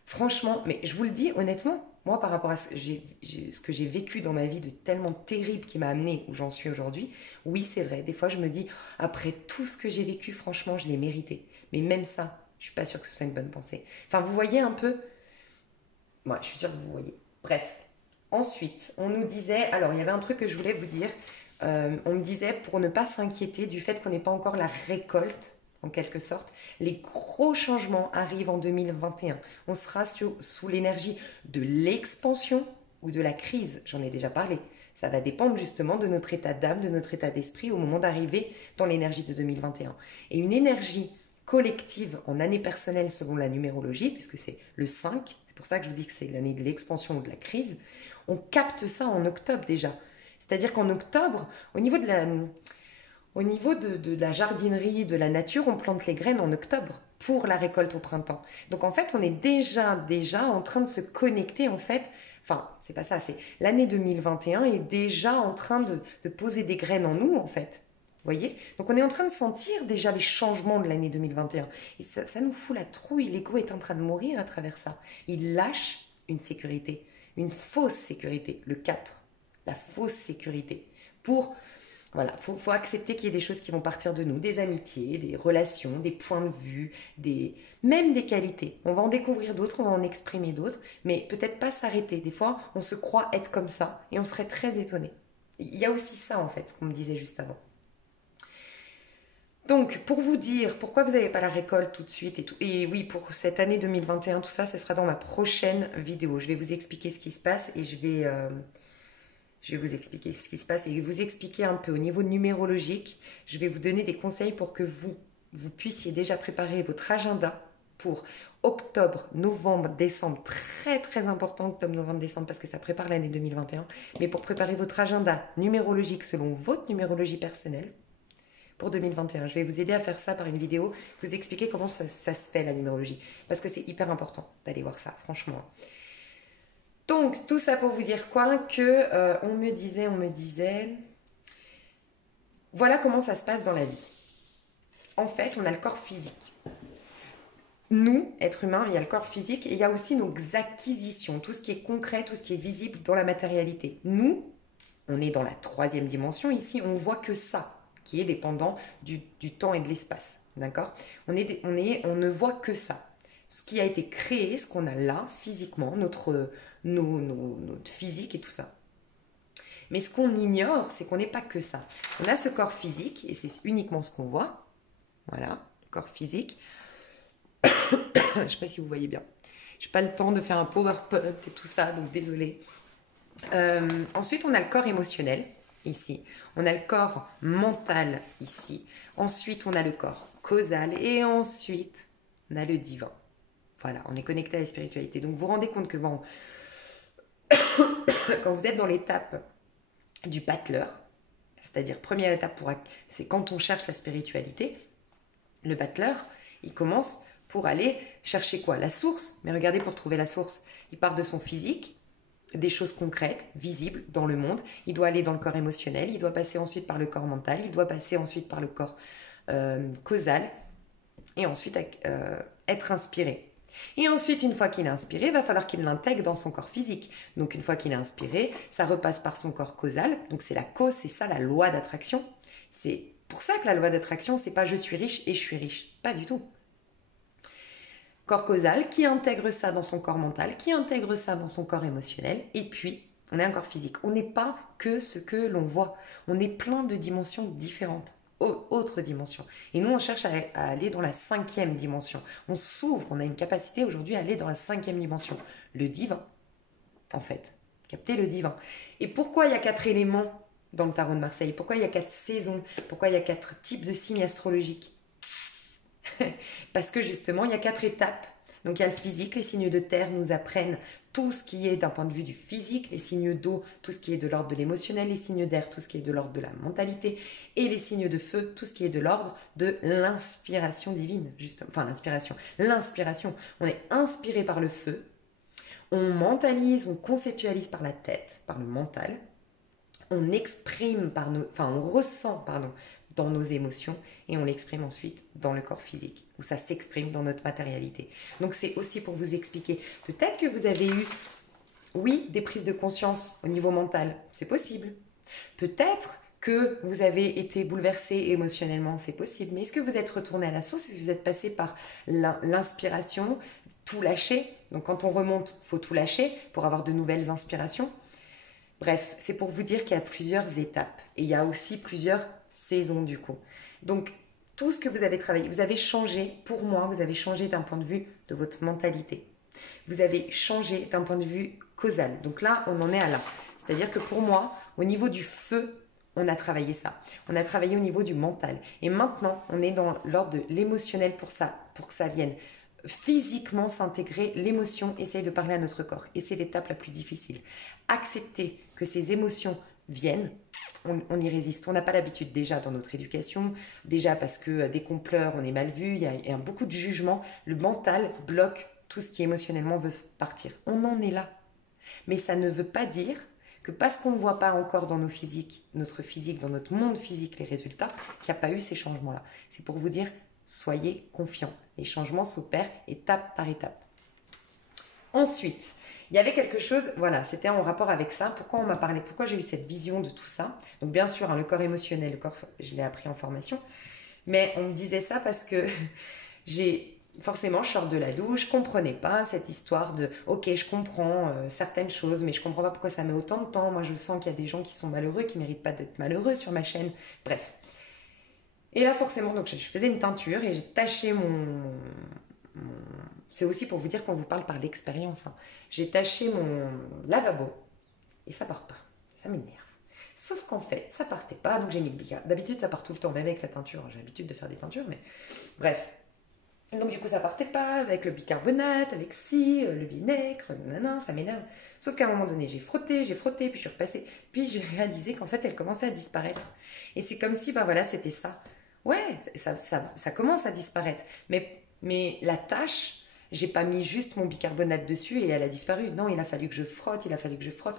franchement, mais je vous le dis honnêtement, moi par rapport à ce que j'ai vécu dans ma vie de tellement terrible qui m'a amené où j'en suis aujourd'hui, oui c'est vrai, des fois je me dis, après tout ce que j'ai vécu, franchement je l'ai mérité. Mais même ça, je suis pas sûre que ce soit une bonne pensée. Enfin vous voyez un peu, moi je suis sûre que vous voyez. Bref, ensuite on nous disait, alors il y avait un truc que je voulais vous dire, on me disait pour ne pas s'inquiéter du fait qu'on n'ait pas encore la récolte, en quelque sorte, les gros changements arrivent en 2021. On sera sous l'énergie de l'expansion ou de la crise, j'en ai déjà parlé. Ça va dépendre justement de notre état d'âme, de notre état d'esprit au moment d'arriver dans l'énergie de 2021. Et une énergie collective en année personnelle selon la numérologie, puisque c'est le 5, c'est pour ça que je vous dis que c'est l'année de l'expansion ou de la crise, on capte ça en octobre déjà. C'est-à-dire qu'en octobre, au niveau de la jardinerie, de la nature, on plante les graines en octobre pour la récolte au printemps. Donc en fait, on est déjà en train de se connecter en fait. Enfin, c'est pas ça, c'est l'année 2021 est déjà en train de poser des graines en nous en fait. Vous voyez? Donc on est en train de sentir déjà les changements de l'année 2021. Et ça nous fout la trouille. L'ego est en train de mourir à travers ça. Il lâche une sécurité, une fausse sécurité, le 4, la fausse sécurité. Voilà, faut accepter qu'il y ait des choses qui vont partir de nous, des amitiés, des relations, des points de vue, même des qualités. On va en découvrir d'autres, on va en exprimer d'autres, mais peut-être pas s'arrêter. Des fois, on se croit être comme ça et on serait très étonné. Il y a aussi ça en fait, ce qu'on me disait juste avant. Donc, pour vous dire pourquoi vous n'avez pas la récolte tout de suite et tout, et oui, pour cette année 2021, tout ça, ce sera dans ma prochaine vidéo. Je vais vous expliquer ce qui se passe et je vais vous expliquer ce qui se passe et vous expliquer un peu au niveau numérologique. Je vais vous donner des conseils pour que vous puissiez déjà préparer votre agenda pour octobre, novembre, décembre. Très très important octobre, novembre, décembre parce que ça prépare l'année 2021. Mais pour préparer votre agenda numérologique selon votre numérologie personnelle pour 2021. Je vais vous aider à faire ça par une vidéo, vous expliquer comment ça se fait la numérologie. Parce que c'est hyper important d'aller voir ça, franchement. Donc, tout ça pour vous dire quoi? Que on me disait, voilà comment ça se passe dans la vie. En fait, on a le corps physique. Nous, êtres humains, il y a le corps physique et il y a aussi nos acquisitions, tout ce qui est concret, tout ce qui est visible dans la matérialité. Nous, on est dans la 3e dimension ici, on voit que ça, qui est dépendant du temps et de l'espace. D'accord? On ne voit que ça. Ce qui a été créé, ce qu'on a là, physiquement, notre physique et tout ça. Mais ce qu'on ignore, c'est qu'on n'est pas que ça. On a ce corps physique, et c'est uniquement ce qu'on voit. Voilà, le corps physique. Je ne sais pas si vous voyez bien. Je n'ai pas le temps de faire un PowerPoint et tout ça, donc désolée. Ensuite, on a le corps émotionnel, ici. On a le corps mental, ici. Ensuite, on a le corps causal. Et ensuite, on a le divin. Voilà, on est connecté à la spiritualité. Donc, vous vous rendez compte que quand vous êtes dans l'étape du battleur, c'est-à-dire première étape, c'est quand on cherche la spiritualité, le battleur, il commence pour aller chercher quoi? La source. Mais regardez, pour trouver la source, il part de son physique, des choses concrètes, visibles dans le monde. Il doit aller dans le corps émotionnel, il doit passer ensuite par le corps mental, il doit passer ensuite par le corps causal et ensuite être inspiré. Et ensuite, une fois qu'il est inspiré, il va falloir qu'il l'intègre dans son corps physique. Donc, une fois qu'il est inspiré, ça repasse par son corps causal. Donc, c'est la cause, c'est ça la loi d'attraction. C'est pour ça que la loi d'attraction, c'est pas je suis riche et je suis riche. Pas du tout. Corps causal qui intègre ça dans son corps mental, qui intègre ça dans son corps émotionnel. Et puis, on est un corps physique. On n'est pas que ce que l'on voit. On est plein de dimensions différentes. Autre dimension. Et nous, on cherche à aller dans la 5e dimension. On s'ouvre, on a une capacité aujourd'hui à aller dans la 5e dimension. Le divin, en fait. Capter le divin. Et pourquoi il y a 4 éléments dans le tarot de Marseille? Pourquoi il y a 4 saisons? Pourquoi il y a 4 types de signes astrologiques? Parce que justement, il y a 4 étapes. Donc il y a le physique, les signes de terre nous apprennent tout ce qui est d'un point de vue du physique, les signes d'eau, tout ce qui est de l'ordre de l'émotionnel, les signes d'air, tout ce qui est de l'ordre de la mentalité, et les signes de feu, tout ce qui est de l'ordre de l'inspiration divine, justement. Enfin, l'inspiration. On est inspiré par le feu, on mentalise, on conceptualise par la tête, par le mental, on exprime on ressent, dans nos émotions et on l'exprime ensuite dans le corps physique où ça s'exprime dans notre matérialité. Donc c'est aussi pour vous expliquer, peut-être que vous avez eu, oui, des prises de conscience au niveau mental, c'est possible. Peut-être que vous avez été bouleversé émotionnellement, c'est possible. Mais est-ce que vous êtes retourné à la source? Est-ce que vous êtes passé par l'inspiration, tout lâcher? Donc quand on remonte, il faut tout lâcher pour avoir de nouvelles inspirations. Bref, c'est pour vous dire qu'il y a plusieurs étapes et il y a aussi plusieurs saisons du coup. Donc, tout ce que vous avez travaillé, vous avez changé, pour moi, vous avez changé d'un point de vue de votre mentalité. Vous avez changé d'un point de vue causal. Donc là, on en est à là. C'est-à-dire que pour moi, au niveau du feu, on a travaillé ça. On a travaillé au niveau du mental. Et maintenant, on est dans l'ordre de l'émotionnel pour que ça vienne physiquement s'intégrer. L'émotion, essaye de parler à notre corps. Et c'est l'étape la plus difficile. Accepter que ces émotions viennent, on y résiste. On n'a pas l'habitude déjà dans notre éducation, déjà parce que dès qu'on pleure, on est mal vu, il y a beaucoup de jugement. Le mental bloque tout ce qui émotionnellement veut partir. On en est là. Mais ça ne veut pas dire que parce qu'on ne voit pas encore dans notre physique, dans notre monde physique les résultats, qu'il n'y a pas eu ces changements-là. C'est pour vous dire, soyez confiants. Les changements s'opèrent étape par étape. Ensuite, il y avait quelque chose, voilà, c'était en rapport avec ça. Pourquoi on m'a parlé, pourquoi j'ai eu cette vision de tout ça? Donc bien sûr, hein, le corps émotionnel, le corps, je l'ai appris en formation. Mais on me disait ça parce que forcément, je sors de la douche, je comprenais pas cette histoire de ok, je comprends certaines choses, mais je comprends pas pourquoi ça met autant de temps. Moi, je sens qu'il y a des gens qui sont malheureux, qui méritent pas d'être malheureux sur ma chaîne. Bref. Et là, forcément, donc je faisais une teinture et j'ai taché c'est aussi pour vous dire qu'on vous parle par l'expérience. Hein. J'ai taché mon lavabo et ça part pas. Ça m'énerve. Sauf qu'en fait, ça partait pas, donc j'ai mis le bicarbonate. D'habitude, ça part tout le temps, même avec la teinture. J'ai l'habitude de faire des teintures, mais bref. Donc du coup, ça partait pas avec le bicarbonate, avec le vinaigre, nanana, ça m'énerve. Sauf qu'à un moment donné, j'ai frotté, puis je suis repassée. Puis j'ai réalisé qu'en fait, elle commençait à disparaître. Et c'est comme si, ben voilà, c'était ça. Ouais, ça commence à disparaître. Mais la tâche, j'ai pas mis juste mon bicarbonate dessus et elle a disparu. Non, il a fallu que je frotte,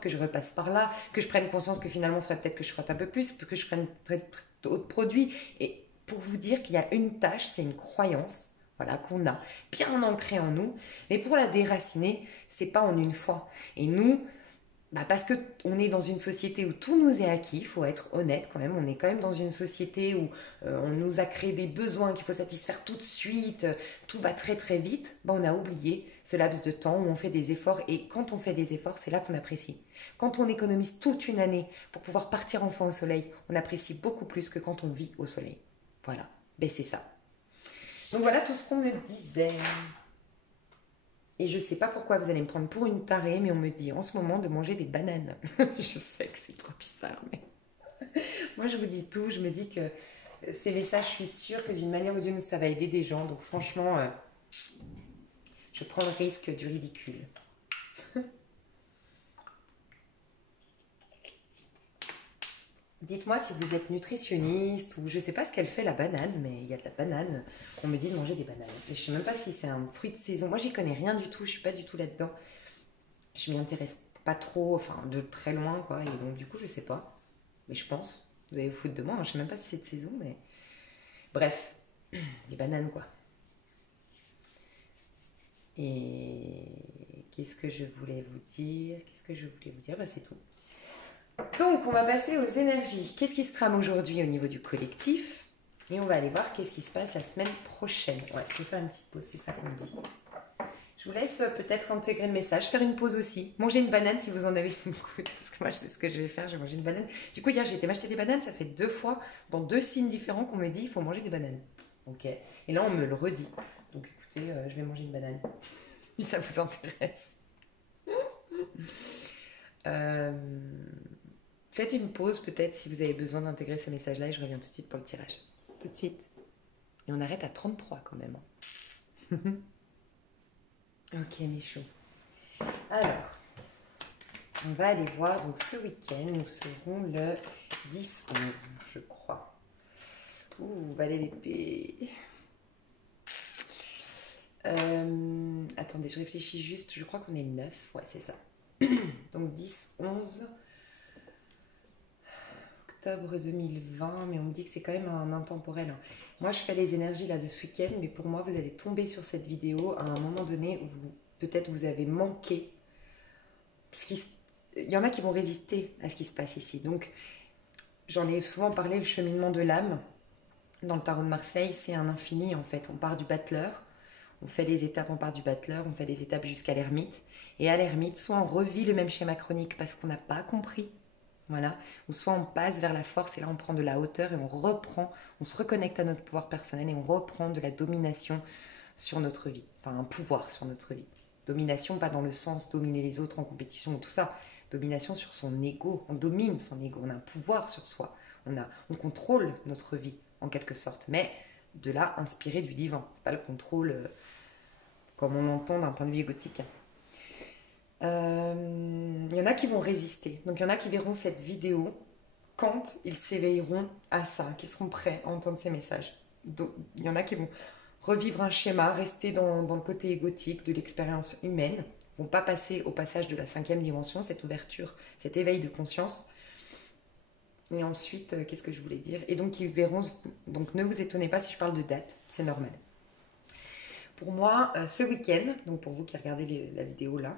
que je repasse par là, que je prenne conscience que finalement, il faudrait peut-être que je frotte un peu plus, que je prenne d'autres produits. Et pour vous dire qu'il y a une tâche, c'est une croyance, voilà, qu'on a bien ancrée en nous. Mais pour la déraciner, c'est pas en une fois. Et nous, parce qu'on est dans une société où tout nous est acquis, il faut être honnête quand même, on est quand même dans une société où on nous a créé des besoins qu'il faut satisfaire tout de suite, tout va très très vite, on a oublié ce laps de temps où on fait des efforts et quand on fait des efforts, c'est là qu'on apprécie. Quand on économise toute une année pour pouvoir partir enfin au soleil, on apprécie beaucoup plus que quand on vit au soleil. Voilà, c'est ça. Donc voilà tout ce qu'on me disait. Et je sais pas pourquoi vous allez me prendre pour une tarée, mais on me dit en ce moment de manger des bananes. Je sais que c'est trop bizarre, mais moi je vous dis tout. Je me dis que ces messages, je suis sûre que d'une manière ou d'une autre, ça va aider des gens. Donc franchement, je prends le risque du ridicule. Dites-moi si vous êtes nutritionniste ou je sais pas ce qu'elle fait la banane, mais il y a de la banane. On me dit de manger des bananes. Et je sais même pas si c'est un fruit de saison. Moi, j'y connais rien du tout. Je suis pas du tout là-dedans. Je m'y intéresse pas trop, enfin de très loin, quoi. Et donc du coup, je sais pas. Mais je pense. Vous allez vous foutre de moi. Hein. Je sais même pas si c'est de saison, mais bref, des bananes, quoi. Et qu'est-ce que je voulais vous dire? C'est tout. Donc, on va passer aux énergies. Qu'est-ce qui se trame aujourd'hui au niveau du collectif? Et on va aller voir qu'est-ce qui se passe la semaine prochaine. Ouais, je vais faire une petite pause, c'est ça qu'on me dit. Je vous laisse peut-être intégrer le message, faire une pause aussi. Manger une banane si vous en avez sous le coude. Parce que moi, je sais ce que je vais faire, je vais manger une banane. Du coup, hier, j'ai été m'acheter des bananes. Ça fait 2 fois, dans 2 signes différents, qu'on me dit il faut manger des bananes. Ok. Et là, on me le redit. Donc, écoutez, je vais manger une banane. Si ça vous intéresse. Faites une pause peut-être si vous avez besoin d'intégrer ce message-là et je reviens tout de suite pour le tirage. Tout de suite. Et on arrête à 33 quand même. Ok, Michou. Alors, on va aller voir. Donc ce week-end, nous serons le 10-11, je crois. Ouh, valet d'épée. Attendez, je réfléchis juste. Je crois qu'on est le 9. Ouais, c'est ça. Donc 10-11... octobre 2020, mais on me dit que c'est quand même un intemporel. Hein. Moi, je fais les énergies là de ce week-end, mais pour moi, vous allez tomber sur cette vidéo à un moment donné où peut-être vous avez manqué. Il y en a qui vont résister à ce qui se passe ici. Donc, j'en ai souvent parlé, le cheminement de l'âme. Dans le tarot de Marseille, c'est un infini en fait. On part du battleur, on fait des étapes, on part du battleur, on fait des étapes jusqu'à l'ermite. Et à l'ermite, soit on revit le même schéma chronique parce qu'on n'a pas compris. Voilà, ou soit on passe vers la force et là on prend de la hauteur et on reprend, on se reconnecte à notre pouvoir personnel et on reprend de la domination sur notre vie, enfin un pouvoir sur notre vie. Domination, pas dans le sens dominer les autres en compétition ou tout ça. Domination sur son ego. On domine son ego. On a un pouvoir sur soi. On contrôle notre vie, en quelque sorte. Mais de là, inspiré du divin. C'est pas le contrôle comme on l'entend d'un point de vue égotique. Il y en a qui vont résister. Donc il y en a qui verront cette vidéo quand ils s'éveilleront à ça, qui seront prêts à entendre ces messages. Donc, il y en a qui vont revivre un schéma, rester dans le côté égotique de l'expérience humaine, vont pas passer au passage de la 5e dimension, cette ouverture, cet éveil de conscience. Et ensuite, qu'est-ce que je voulais dire? Et donc ils verront, donc ne vous étonnez pas si je parle de date, c'est normal. Pour moi, ce week-end, donc pour vous qui regardez la vidéo là,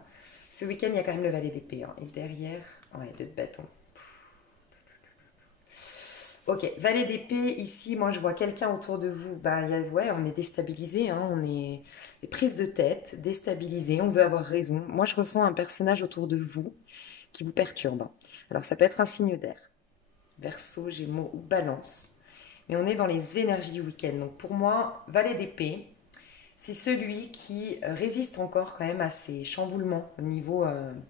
ce week-end il y a quand même le valet d'épée, hein, et derrière, ouais, 2 de bâton. Ok, valet d'épée, ici, moi je vois quelqu'un autour de vous, ouais, on est déstabilisé, hein, on est des prises de tête, déstabilisé, on veut avoir raison. Moi je ressens un personnage autour de vous qui vous perturbe. Alors ça peut être un signe d'air, Verseau, Gémeaux ou Balance, mais on est dans les énergies du week-end. Donc pour moi, valet d'épée, c'est celui qui résiste encore quand même à ces chamboulements au niveau... vous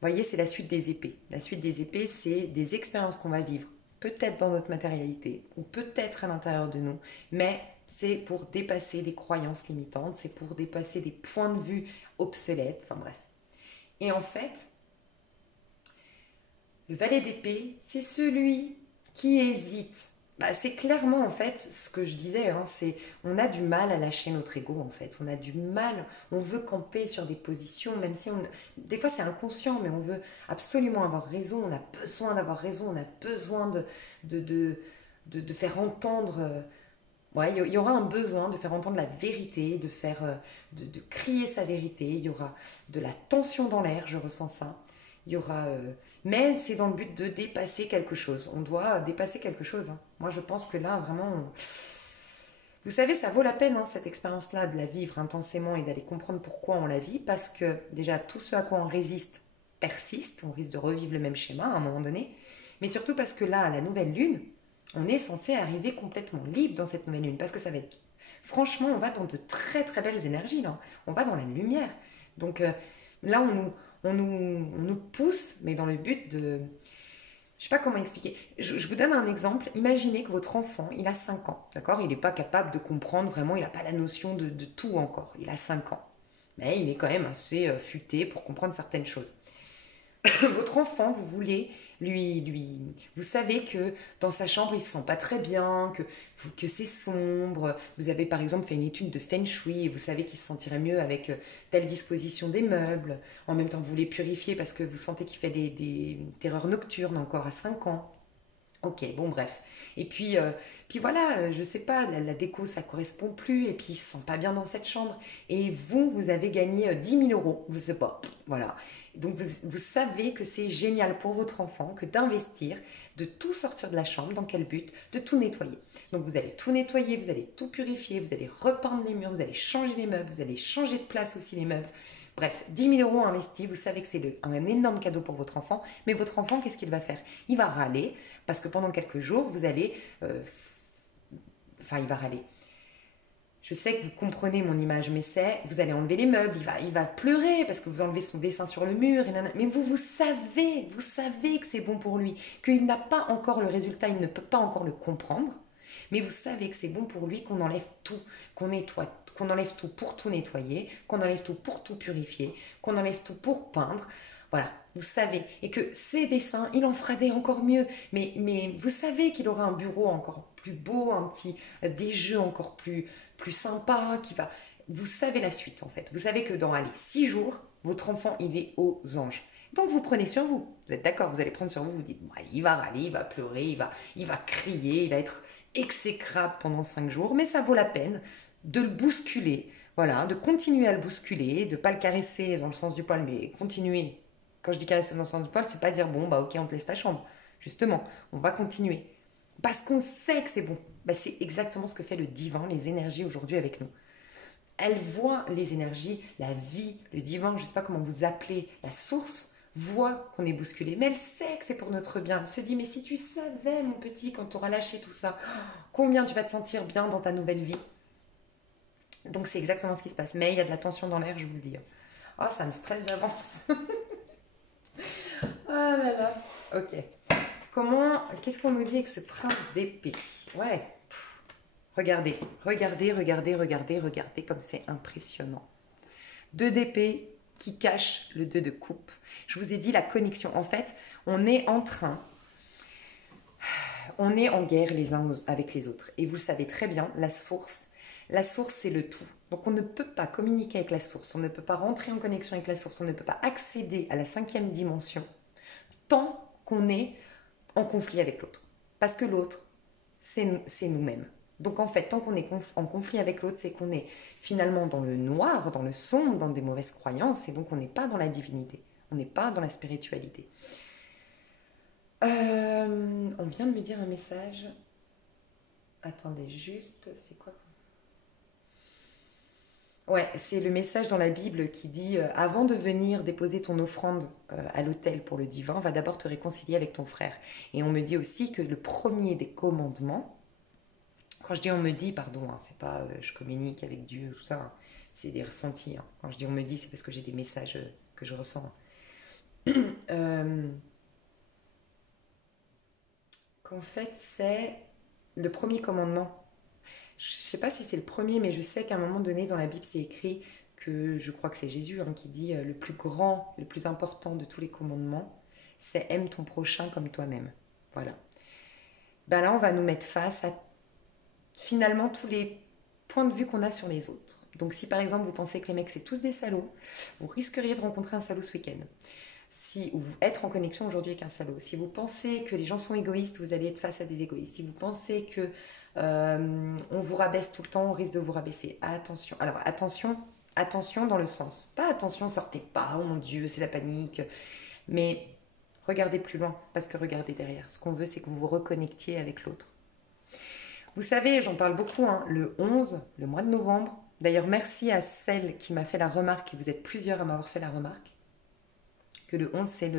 voyez, c'est la suite des épées. La suite des épées, c'est des expériences qu'on va vivre peut-être dans notre matérialité ou peut-être à l'intérieur de nous, mais c'est pour dépasser des croyances limitantes, c'est pour dépasser des points de vue obsolètes, enfin bref. Et en fait, le valet d'épée, c'est celui qui hésite. C'est clairement en fait ce que je disais, hein, c'est on a du mal à lâcher notre ego en fait, on a du mal, on veut camper sur des positions, même si des fois c'est inconscient, mais on veut absolument avoir raison, on a besoin d'avoir raison, on a besoin de faire entendre, ouais, il y aura un besoin de faire entendre la vérité, de crier sa vérité, il y aura de la tension dans l'air, je ressens ça, il y aura... mais c'est dans le but de dépasser quelque chose. On doit dépasser quelque chose, hein. Moi, je pense que là, vraiment... Vous savez, ça vaut la peine, hein, cette expérience-là, de la vivre intensément et d'aller comprendre pourquoi on la vit. Parce que, déjà, tout ce à quoi on résiste persiste. On risque de revivre le même schéma à un moment donné. Mais surtout parce que là, à la nouvelle lune, on est censé arriver complètement libre dans cette nouvelle lune. Parce que ça va être... Franchement, on va dans de très, très belles énergies, là. On va dans la lumière. Donc, là, on nous pousse, mais dans le but de... Je sais pas comment expliquer. Je vous donne un exemple. Imaginez que votre enfant, il a 5 ans, d'accord? Il n'est pas capable de comprendre vraiment, il n'a pas la notion de tout encore. Il a 5 ans. Mais il est quand même assez futé pour comprendre certaines choses. Votre enfant, vous voulez vous savez que dans sa chambre, il ne se sent pas très bien, que c'est sombre. Vous avez par exemple fait une étude de Feng Shui et vous savez qu'il se sentirait mieux avec telle disposition des meubles. En même temps, vous voulez purifier parce que vous sentez qu'il fait des terreurs nocturnes encore à 5 ans. Ok, bon bref. Et puis voilà, je sais pas, la déco ça correspond plus et puis il se sent pas bien dans cette chambre. Et vous avez gagné 10 000 euros, je sais pas, voilà. Donc vous savez que c'est génial pour votre enfant que d'investir, de tout sortir de la chambre, dans quel but? De tout nettoyer. Donc vous allez tout nettoyer, vous allez tout purifier, vous allez repeindre les murs, vous allez changer les meubles, vous allez changer de place aussi les meubles. Bref, 10 000 euros investis, vous savez que c'est un énorme cadeau pour votre enfant, mais votre enfant, qu'est-ce qu'il va faire? Il va râler, parce que pendant quelques jours, vous allez... il va râler. Je sais que vous comprenez mon image, mais vous allez enlever les meubles, il va pleurer, parce que vous enlevez son dessin sur le mur, mais vous savez que c'est bon pour lui, qu'il n'a pas encore le résultat, il ne peut pas encore le comprendre, mais vous savez que c'est bon pour lui, qu'on enlève tout, qu'on nettoie, qu'on enlève tout pour tout nettoyer, qu'on enlève tout pour tout purifier, qu'on enlève tout pour peindre. Voilà, vous savez. Et que ces dessins, il en fera des encore mieux. Mais vous savez qu'il aura un bureau encore plus beau, des jeux encore plus sympas. Vous savez la suite en fait. Vous savez que dans 6 jours, votre enfant, il est aux anges. Donc vous prenez sur vous. Vous êtes d'accord, vous allez prendre sur vous. Vous dites, il va râler, il va pleurer, il va crier, il va être exécrable pendant 5 jours. Mais ça vaut la peine de le bousculer. Voilà, de continuer à le bousculer, de ne pas le caresser dans le sens du poil, mais continuer. Quand je dis caresser dans le sens du poil, c'est pas dire bon, ok, on te laisse ta chambre. Justement, on va continuer. Parce qu'on sait que c'est bon. C'est exactement ce que fait le divin, les énergies aujourd'hui avec nous. Elle voit les énergies, la vie, le divin, je ne sais pas comment vous appelez, la source, voit qu'on est bousculé. Mais elle sait que c'est pour notre bien. Elle se dit, mais si tu savais, mon petit, quand tu auras lâché tout ça, combien tu vas te sentir bien dans ta nouvelle vie. Donc c'est exactement ce qui se passe. Mais il y a de la tension dans l'air, je vous le dis. Oh, ça me stresse d'avance. Ah là là. Ok. Qu'est-ce qu'on nous dit avec ce prince d'épée? Ouais. Regardez, regardez, regardez, regardez, regardez comme c'est impressionnant. 2 d'épée qui cache le 2 de coupe. Je vous ai dit la connexion. En fait, on est en guerre les uns avec les autres. Et vous savez très bien, la source, c'est le tout. Donc on ne peut pas communiquer avec la source, on ne peut pas rentrer en connexion avec la source, on ne peut pas accéder à la 5e dimension tant qu'on est en conflit avec l'autre. Parce que l'autre, c'est nous-mêmes. Donc en fait, tant qu'on est en conflit avec l'autre, c'est qu'on est finalement dans le noir, dans le sombre, dans des mauvaises croyances, et donc on n'est pas dans la divinité, on n'est pas dans la spiritualité. On vient de me dire un message. Attendez juste, c'est quoi? Ouais, c'est le message dans la Bible qui dit avant de venir déposer ton offrande à l'autel pour le divin, va d'abord te réconcilier avec ton frère. Et on me dit aussi que le premier des commandements, quand je dis on me dit, pardon, hein, c'est pas je communique avec Dieu, tout ça, hein, c'est des ressentis. Hein. Quand je dis on me dit, c'est parce que j'ai des messages que je ressens. Qu'en fait, c'est le premier commandement. Je ne sais pas si c'est le premier, mais je sais qu'à un moment donné dans la Bible, c'est écrit que je crois que c'est Jésus hein, qui dit le plus grand, le plus important de tous les commandements, c'est aime ton prochain comme toi-même. Voilà. Ben là, on va nous mettre face à finalement tous les points de vue qu'on a sur les autres. Donc si par exemple vous pensez que les mecs c'est tous des salauds, vous risqueriez de rencontrer un salaud ce week-end. Ou être en connexion aujourd'hui avec un salaud. Si vous pensez que les gens sont égoïstes, vous allez être face à des égoïstes. Si vous pensez que on vous rabaisse tout le temps, on risque de vous rabaisser. Attention. Alors attention dans le sens. Pas attention, sortez pas, oh mon Dieu, c'est la panique. Mais regardez plus loin, parce que regardez derrière. Ce qu'on veut, c'est que vous vous reconnectiez avec l'autre. Vous savez, j'en parle beaucoup, hein, le 11, le mois de novembre. D'ailleurs, merci à celle qui m'a fait la remarque, et vous êtes plusieurs à m'avoir fait la remarque, que le 11, c'est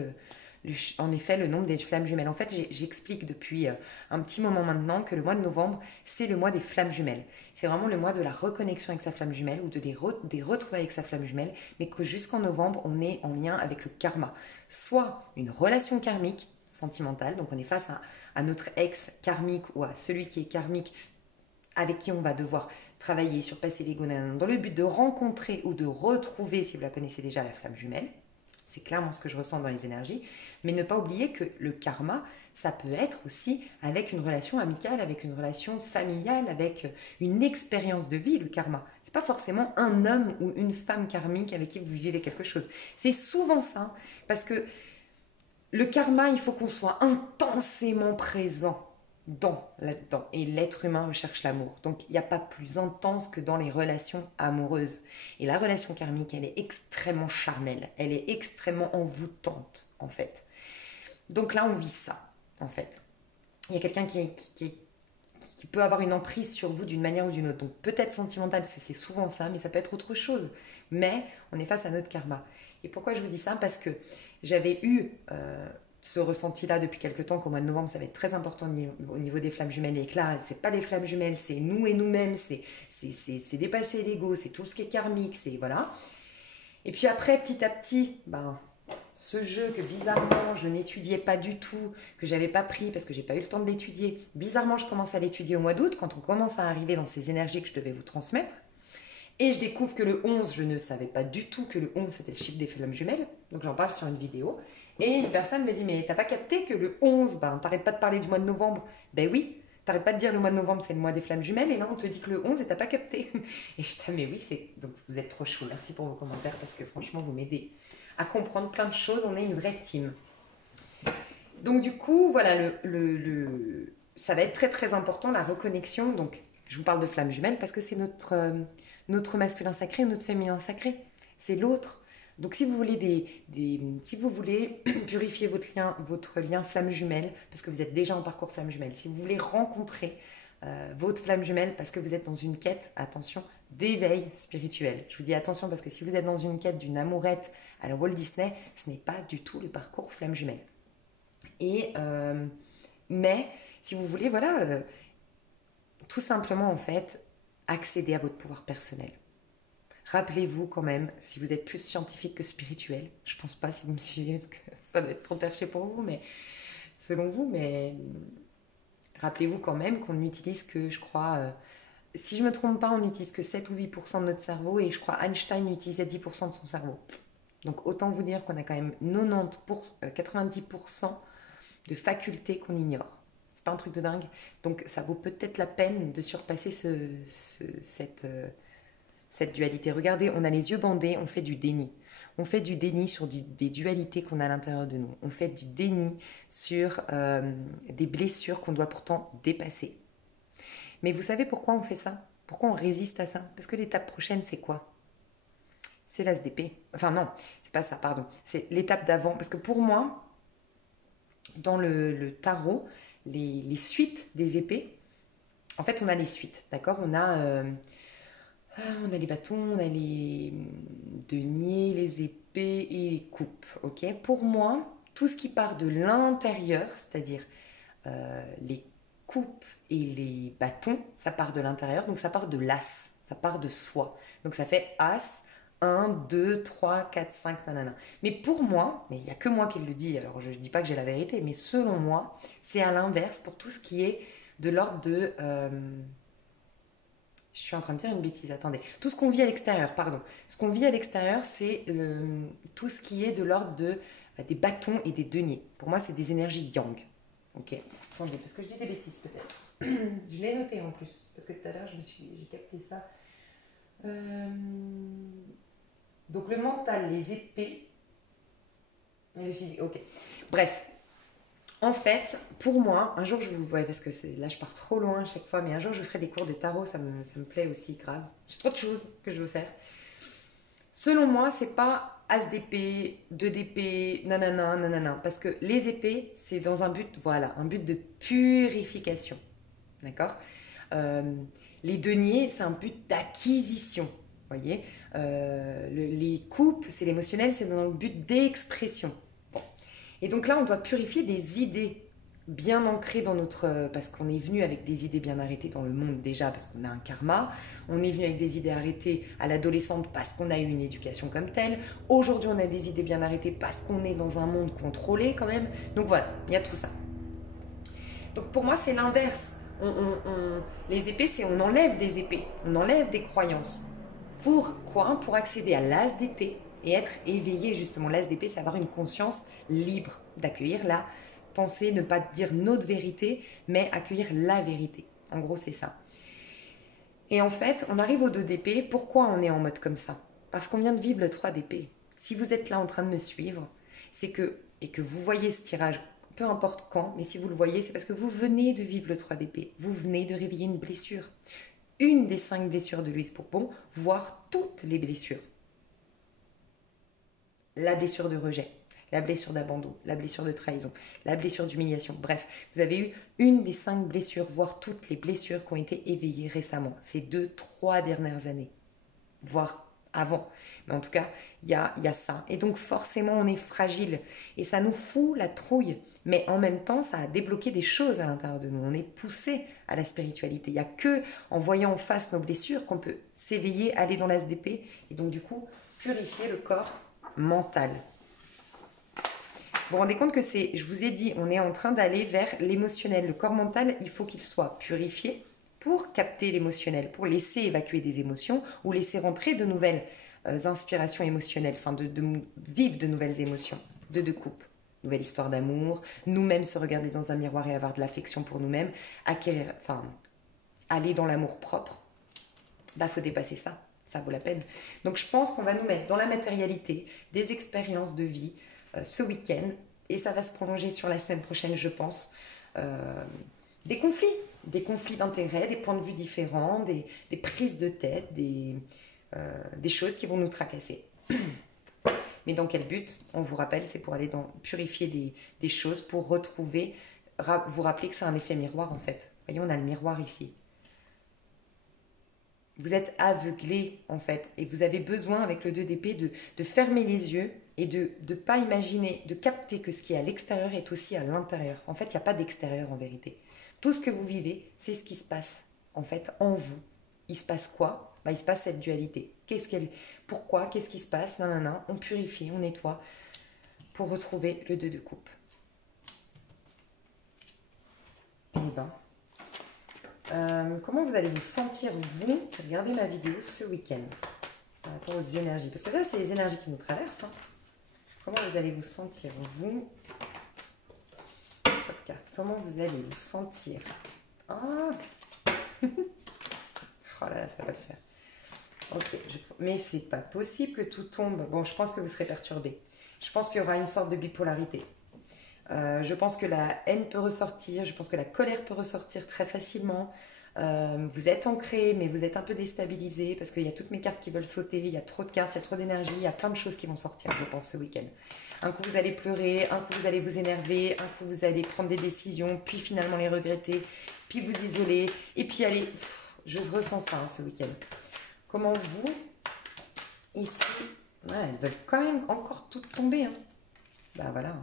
en effet le nombre des flammes jumelles. En fait, j'explique depuis un petit moment maintenant que le mois de novembre, c'est le mois des flammes jumelles. C'est vraiment le mois de la reconnexion avec sa flamme jumelle ou des retrouvailles avec sa flamme jumelle, mais que jusqu'en novembre, on est en lien avec le karma. Soit une relation karmique, sentimentale, donc on est face à notre ex karmique ou à celui qui est karmique avec qui on va devoir travailler, surpasser l'ego, dans le but de rencontrer ou de retrouver, si vous la connaissez déjà, la flamme jumelle. C'est clairement ce que je ressens dans les énergies. Mais ne pas oublier que le karma, ça peut être aussi avec une relation amicale, avec une relation familiale, avec une expérience de vie, le karma. C'est pas forcément un homme ou une femme karmique avec qui vous vivez quelque chose. C'est souvent ça, parce que le karma, il faut qu'on soit intensément présent là-dedans. Et l'être humain recherche l'amour. Donc, il n'y a pas plus intense que dans les relations amoureuses. Et la relation karmique, elle est extrêmement charnelle. Elle est extrêmement envoûtante, en fait. Donc là, on vit ça, en fait. Il y a quelqu'un qui peut avoir une emprise sur vous d'une manière ou d'une autre. Donc, peut-être sentimental, c'est souvent ça, mais ça peut être autre chose. Mais on est face à notre karma. Et pourquoi je vous dis ça? Parce que j'avais eu ce ressenti-là depuis quelques temps qu'au mois de novembre, ça va être très important au niveau des flammes jumelles. Et que là, c'est pas les flammes jumelles, c'est nous et nous-mêmes, c'est dépasser l'ego, c'est tout ce qui est karmique, c'est voilà. Et puis après, petit à petit, ce jeu que bizarrement, je n'étudiais pas du tout, que j'avais pas pris parce que j'ai pas eu le temps de l'étudier. Bizarrement, je commence à l'étudier au mois d'août, quand on commence à arriver dans ces énergies que je devais vous transmettre. Et je découvre que le 11, je ne savais pas du tout que le 11 c'était le chiffre des flammes jumelles. Donc j'en parle sur une vidéo. Et une personne me dit, mais t'as pas capté que le 11, t'arrêtes pas de parler du mois de novembre? Ben oui, t'arrêtes pas de dire le mois de novembre c'est le mois des flammes jumelles. Et là on te dit que le 11 et t'as pas capté. Et je dis, mais oui, donc vous êtes trop chou. Merci pour vos commentaires parce que franchement vous m'aidez à comprendre plein de choses. On est une vraie team. Donc du coup, voilà, ça va être très très important la reconnexion. Donc je vous parle de flammes jumelles parce que c'est notre masculin sacré, notre féminin sacré. C'est l'autre. Donc si vous voulez si vous voulez purifier votre lien flamme jumelle, parce que vous êtes déjà en parcours flamme jumelle, si vous voulez rencontrer votre flamme jumelle parce que vous êtes dans une quête, attention, d'éveil spirituel. Je vous dis attention parce que si vous êtes dans une quête d'une amourette à la Walt Disney, ce n'est pas du tout le parcours flamme jumelle. Mais si vous voulez, voilà, tout simplement en fait, accéder à votre pouvoir personnel. Rappelez-vous quand même, si vous êtes plus scientifique que spirituel, je pense pas si vous me suivez, parce que ça doit être trop perché pour vous, mais selon vous, mais rappelez-vous quand même qu'on n'utilise que, je crois, si je me trompe pas, on n'utilise que 7 ou 8% de notre cerveau, et je crois Einstein utilisait 10% de son cerveau. Donc autant vous dire qu'on a quand même 90% de facultés qu'on ignore. C'est pas un truc de dingue. Donc ça vaut peut-être la peine de surpasser cette dualité. Regardez, on a les yeux bandés, on fait du déni. On fait du déni sur des dualités qu'on a à l'intérieur de nous. On fait du déni sur des blessures qu'on doit pourtant dépasser. Mais vous savez pourquoi on fait ça? Pourquoi on résiste à ça? Parce que l'étape prochaine, c'est quoi? C'est l'as d'épée. Enfin non, c'est pas ça, pardon. C'est l'étape d'avant. Parce que pour moi, dans le tarot, les suites des épées, en fait, on a les suites, d'accord? On a les bâtons, on a les deniers, les épées et les coupes, ok? Pour moi, tout ce qui part de l'intérieur, c'est-à-dire les coupes et les bâtons, ça part de l'intérieur, donc ça part de l'as, ça part de soi. Donc ça fait as, 1, 2, 3, 4, 5, nanana. Mais pour moi, mais il n'y a que moi qui le dis, alors je ne dis pas que j'ai la vérité, mais selon moi, c'est à l'inverse pour tout ce qui est de l'ordre de... je suis en train de dire une bêtise, attendez. Tout ce qu'on vit à l'extérieur, pardon. Ce qu'on vit à l'extérieur, c'est tout ce qui est de l'ordre des bâtons et des deniers. Pour moi, c'est des énergies yang. Ok. Attendez, parce que je dis des bêtises peut-être. Je l'ai noté en plus, parce que tout à l'heure, j'ai capté ça. Donc le mental, les épées, et le physique, ok. Bref, en fait, pour moi, un jour je vous... Ouais, parce que là je pars trop loin à chaque fois, mais un jour je ferai des cours de tarot, ça me plaît aussi, grave. J'ai trop de choses que je veux faire. Selon moi, c'est pas as d'épée, 2 d'épée, nanana, nanana. Parce que les épées, c'est dans un but, voilà, un but de purification. D'accord. Les deniers, c'est un but d'acquisition. Voyez, les coupes, c'est l'émotionnel, c'est dans le but d'expression. Bon. Et donc là, on doit purifier des idées bien ancrées dans notre... parce qu'on est venu avec des idées bien arrêtées dans le monde déjà, parce qu'on a un karma. On est venu avec des idées arrêtées à l'adolescente parce qu'on a eu une éducation comme telle. Aujourd'hui, on a des idées bien arrêtées parce qu'on est dans un monde contrôlé quand même. Donc voilà, il y a tout ça. Donc pour moi, c'est l'inverse. Les épées, c'est on enlève des épées, on enlève des croyances. Pourquoi? Pour accéder à l'as d'épée et être éveillé justement. L'as d'épée, c'est avoir une conscience libre d'accueillir la pensée, ne pas dire notre vérité, mais accueillir la vérité. En gros, c'est ça. Et en fait, on arrive au 2 d'épée. Pourquoi on est en mode comme ça? Parce qu'on vient de vivre le 3 d'épée. Si vous êtes là en train de me suivre, c'est que, et que vous voyez ce tirage, peu importe quand, mais si vous le voyez, c'est parce que vous venez de vivre le 3 d'épée. Vous venez de réveiller une blessure. Une des 5 blessures de Louise Bourbon, voire toutes les blessures. La blessure de rejet, la blessure d'abandon, la blessure de trahison, la blessure d'humiliation. Bref, vous avez eu une des 5 blessures, voire toutes les blessures qui ont été éveillées récemment, ces 2-3 dernières années, voire avant. Mais en tout cas, il y a ça. Et donc forcément, on est fragile. Et ça nous fout la trouille. Mais en même temps, ça a débloqué des choses à l'intérieur de nous. On est poussé à la spiritualité. Il n'y a que en voyant en face nos blessures qu'on peut s'éveiller, aller dans l'as d'épée. Et donc du coup, purifier le corps mental. Vous vous rendez compte que c'est, je vous ai dit, on est en train d'aller vers l'émotionnel. Le corps mental, il faut qu'il soit purifié pour capter l'émotionnel, pour laisser évacuer des émotions ou laisser rentrer de nouvelles inspirations émotionnelles, enfin de vivre de nouvelles émotions, de deux coupes. Nouvelle histoire d'amour, nous-mêmes se regarder dans un miroir et avoir de l'affection pour nous-mêmes, acquérir, enfin, aller dans l'amour propre, bah faut dépasser ça, ça vaut la peine. Donc je pense qu'on va nous mettre dans la matérialité des expériences de vie ce week-end et ça va se prolonger sur la semaine prochaine, je pense. Des conflits d'intérêt, des points de vue différents, des prises de tête, des choses qui vont nous tracasser. Mais dans quel but? On vous rappelle, c'est pour aller purifier des choses, pour retrouver, vous rappeler que c'est un effet miroir en fait. Vous voyez, on a le miroir ici. Vous êtes aveuglé en fait et vous avez besoin avec le 2 d'épée de fermer les yeux et de ne pas imaginer, de capter que ce qui est à l'extérieur est aussi à l'intérieur. En fait, il n'y a pas d'extérieur en vérité. Tout ce que vous vivez, c'est ce qui se passe en fait en vous. il se passe quoi? Bah, il se passe cette dualité. Pourquoi? Qu'est-ce qui se passe? Nanana. On purifie, on nettoie pour retrouver le 2 de coupe. Et ben, comment vous allez vous sentir, vous, qui regardez ma vidéo ce week-end par rapport aux énergies? Parce que ça, c'est les énergies qui nous traversent. Hein. Comment vous allez vous sentir, vous? Comment vous allez vous sentir? Ah. Oh là là, ça va pas le faire. Ok, mais c'est pas possible que tout tombe. Bon, je pense que vous serez perturbé. Je pense qu'il y aura une sorte de bipolarité. Je pense que la haine peut ressortir. Je pense que la colère peut ressortir très facilement. Vous êtes ancré, mais vous êtes un peu déstabilisé parce qu'il y a toutes mes cartes qui veulent sauter. Il y a trop de cartes, il y a trop d'énergie. Il y a plein de choses qui vont sortir, je pense, ce week-end. Un coup, vous allez pleurer. Un coup, vous allez vous énerver. Un coup, vous allez prendre des décisions, puis finalement les regretter, puis vous isoler. Et puis aller... Je ressens ça hein, ce week-end. Comment vous, ici, ouais, elles veulent quand même encore toutes tomber. Hein. Bah voilà.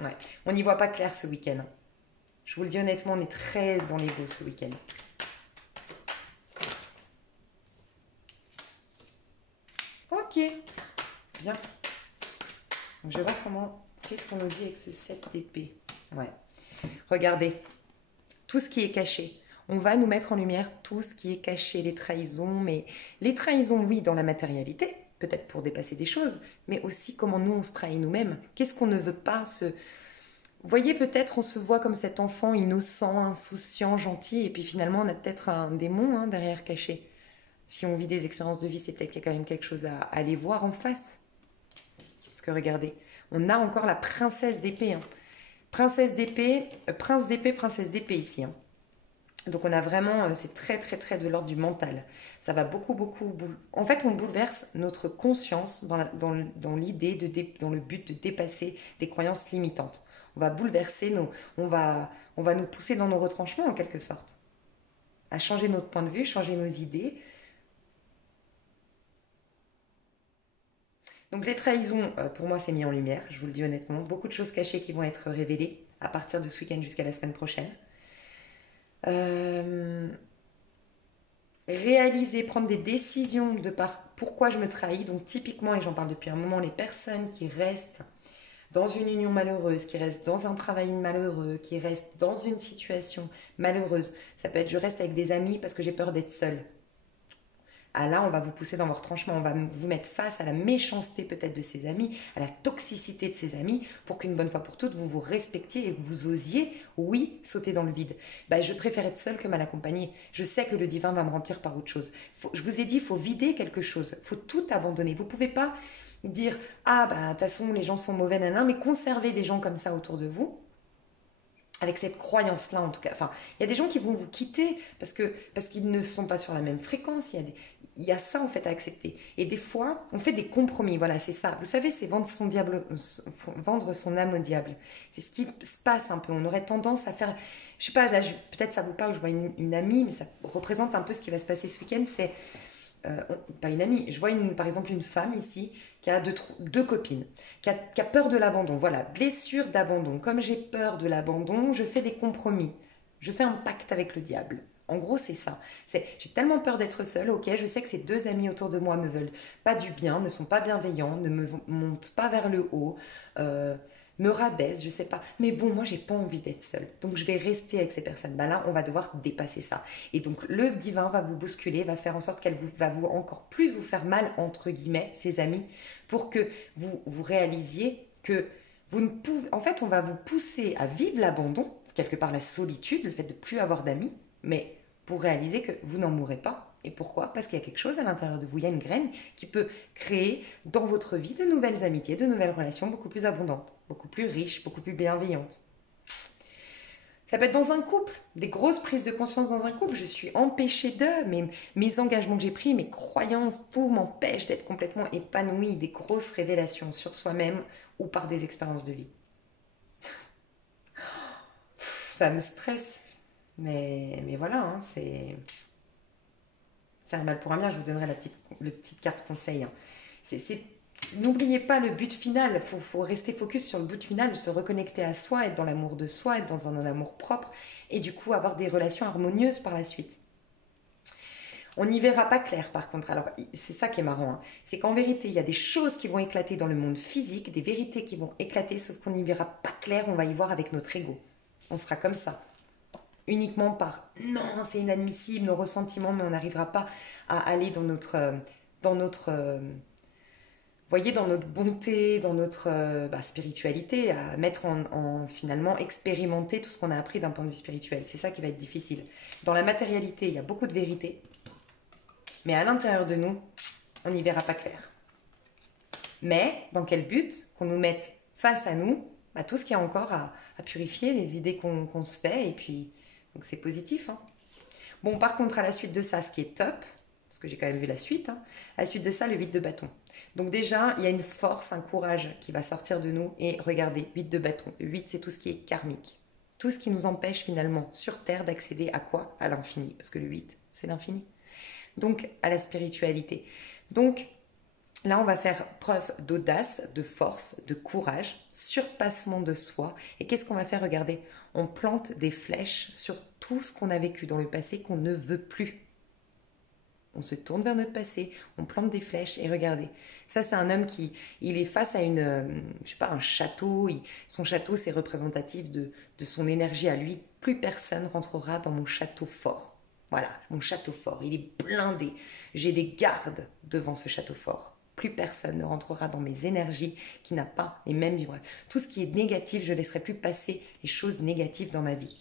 Ouais, on n'y voit pas clair ce week-end. Je vous le dis honnêtement, on est très dans l'ego ce week-end. Ok, bien. Donc, je vais voir qu'est-ce qu'on nous dit avec ce 7 d'épée. Ouais. Regardez, tout ce qui est caché. On va nous mettre en lumière tout ce qui est caché, les trahisons, mais les trahisons, oui, dans la matérialité, peut-être pour dépasser des choses, mais aussi comment nous, on se trahit nous-mêmes. Qu'est-ce qu'on ne veut pas se... Vous voyez, peut-être on se voit comme cet enfant innocent, insouciant, gentil, et puis finalement, on a peut-être un démon hein, derrière caché. Si on vit des expériences de vie, c'est peut-être qu'il y a quand même quelque chose à aller voir en face. Parce que regardez, on a encore la princesse d'épée, hein. Princesse d'épée, prince d'épée, princesse d'épée ici. Hein. Donc on a vraiment, c'est très très très de l'ordre du mental. Ça va beaucoup. En fait, on bouleverse notre conscience dans l'idée, dans le but de dépasser des croyances limitantes. On va bouleverser on va nous pousser dans nos retranchements en quelque sorte. À changer notre point de vue, changer nos idées. Donc les trahisons, pour moi, c'est mis en lumière, je vous le dis honnêtement. Beaucoup de choses cachées qui vont être révélées à partir de ce week-end jusqu'à la semaine prochaine. Réaliser, prendre des décisions de par pourquoi je me trahis. Donc typiquement, et j'en parle depuis un moment, les personnes qui restent dans une union malheureuse, qui restent dans un travail malheureux, qui restent dans une situation malheureuse. Ça peut être je reste avec des amis parce que j'ai peur d'être seule. Ah là, on va vous pousser dans votre tranchement, on va vous mettre face à la méchanceté peut-être de ses amis, à la toxicité de ses amis, pour qu'une bonne fois pour toutes, vous vous respectiez et que vous osiez, oui, sauter dans le vide. Bah, je préfère être seule que mal accompagnée. Je sais que le divin va me remplir par autre chose. Je vous ai dit, il faut vider quelque chose, il faut tout abandonner. Vous ne pouvez pas dire, ah bah de toute façon, les gens sont mauvais, nanan, mais conserver des gens comme ça autour de vous, avec cette croyance-là en tout cas. Enfin, il y a des gens qui vont vous quitter parce qu'ils ne sont pas sur la même fréquence. Il y a ça en fait à accepter. Et des fois, on fait des compromis. Voilà, c'est ça. Vous savez, c'est vendre son âme au diable. C'est ce qui se passe un peu. On aurait tendance à faire... Je sais pas, là, peut-être ça vous parle, je vois une amie, mais ça représente un peu ce qui va se passer ce week-end. C'est... pas une amie, je vois par exemple une femme ici qui a deux copines, qui a peur de l'abandon. Voilà, blessure d'abandon. Comme j'ai peur de l'abandon, je fais des compromis. Je fais un pacte avec le diable. En gros, c'est ça. J'ai tellement peur d'être seule, ok, je sais que ces deux amis autour de moi me veulent pas du bien, ne sont pas bienveillants, ne me montent pas vers le haut, me rabaissent, je sais pas. Mais bon, moi, j'ai pas envie d'être seule. Donc, je vais rester avec ces personnes. Bah là, on va devoir dépasser ça. Et donc, le divin va vous bousculer, va faire en sorte qu'elle va vous encore plus vous faire mal, entre guillemets, ses amis, pour que vous réalisiez que vous ne pouvez... En fait, on va vous pousser à vivre l'abandon, quelque part la solitude, le fait de plus avoir d'amis, mais pour réaliser que vous n'en mourrez pas. Et pourquoi? Parce qu'il y a quelque chose à l'intérieur de vous, il y a une graine qui peut créer dans votre vie de nouvelles amitiés, de nouvelles relations beaucoup plus abondantes, beaucoup plus riches, beaucoup plus bienveillantes. Ça peut être dans un couple, des grosses prises de conscience dans un couple. Je suis empêchée mes engagements que j'ai pris, mes croyances, tout m'empêche d'être complètement épanouie, des grosses révélations sur soi-même ou par des expériences de vie. Ça me stresse. Mais voilà, hein, c'est un mal pour un bien. Je vous donnerai la petite carte conseil. Hein. N'oubliez pas le but final, il faut rester focus sur le but final, se reconnecter à soi, être dans l'amour de soi, être dans un amour propre et du coup avoir des relations harmonieuses par la suite. On n'y verra pas clair par contre. Alors c'est ça qui est marrant, hein. C'est qu'en vérité il y a des choses qui vont éclater dans le monde physique, des vérités qui vont éclater, sauf qu'on n'y verra pas clair, on va y voir avec notre ego. On sera comme ça. Uniquement par non, c'est inadmissible, nos ressentiments, mais on n'arrivera pas à aller dans notre voyez, dans notre bonté, dans notre spiritualité, à mettre finalement expérimenter tout ce qu'on a appris d'un point de vue spirituel. C'est ça qui va être difficile. Dans la matérialité, il y a beaucoup de vérité, mais à l'intérieur de nous, on n'y verra pas clair. Mais dans quel but? Qu'on nous mette face à nous tout ce qu'il y a encore à purifier, les idées qu'on se fait, et puis donc c'est positif. Hein. Bon, par contre, à la suite de ça, ce qui est top, parce que j'ai quand même vu la suite, hein, à la suite de ça, le 8 de bâton. Donc déjà, il y a une force, un courage qui va sortir de nous. Et regardez, 8 de bâton. Le 8, c'est tout ce qui est karmique. Tout ce qui nous empêche finalement sur Terre d'accéder à quoi? À l'infini. Parce que le 8, c'est l'infini. Donc, à la spiritualité. Donc, là, on va faire preuve d'audace, de force, de courage, surpassement de soi. Et qu'est-ce qu'on va faire? Regardez, on plante des flèches sur tout ce qu'on a vécu dans le passé qu'on ne veut plus. On se tourne vers notre passé, on plante des flèches et regardez. Ça, c'est un homme il est face à un château. Son château, c'est représentatif de son énergie à lui. Plus personne rentrera dans mon château fort. Voilà, mon château fort, il est blindé. J'ai des gardes devant ce château fort. Plus personne ne rentrera dans mes énergies qui n'a pas les mêmes vibrations. Tout ce qui est négatif, je ne laisserai plus passer les choses négatives dans ma vie.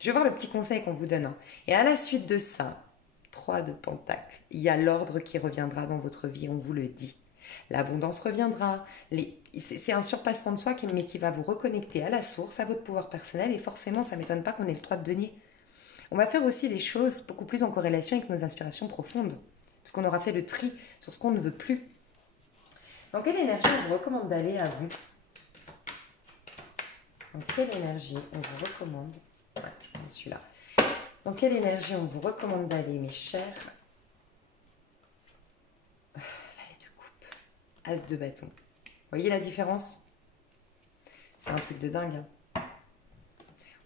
Je vais voir le petit conseil qu'on vous donne. Hein. Et à la suite de ça, 3 de pentacles, il y a l'ordre qui reviendra dans votre vie, on vous le dit. L'abondance reviendra. C'est un surpassement de soi mais qui va vous reconnecter à la source, à votre pouvoir personnel. Et forcément, ça ne m'étonne pas qu'on ait le 3 de denier. On va faire aussi des choses beaucoup plus en corrélation avec nos inspirations profondes. Parce qu'on aura fait le tri sur ce qu'on ne veut plus. Dans quelle énergie on vous recommande d'aller à vous? Dans quelle énergie on vous recommande? Ouais, je prends celui-là. Dans quelle énergie on vous recommande d'aller, mes chers? Valet de coupe. As de bâton. Voyez la différence? C'est un truc de dingue. Hein.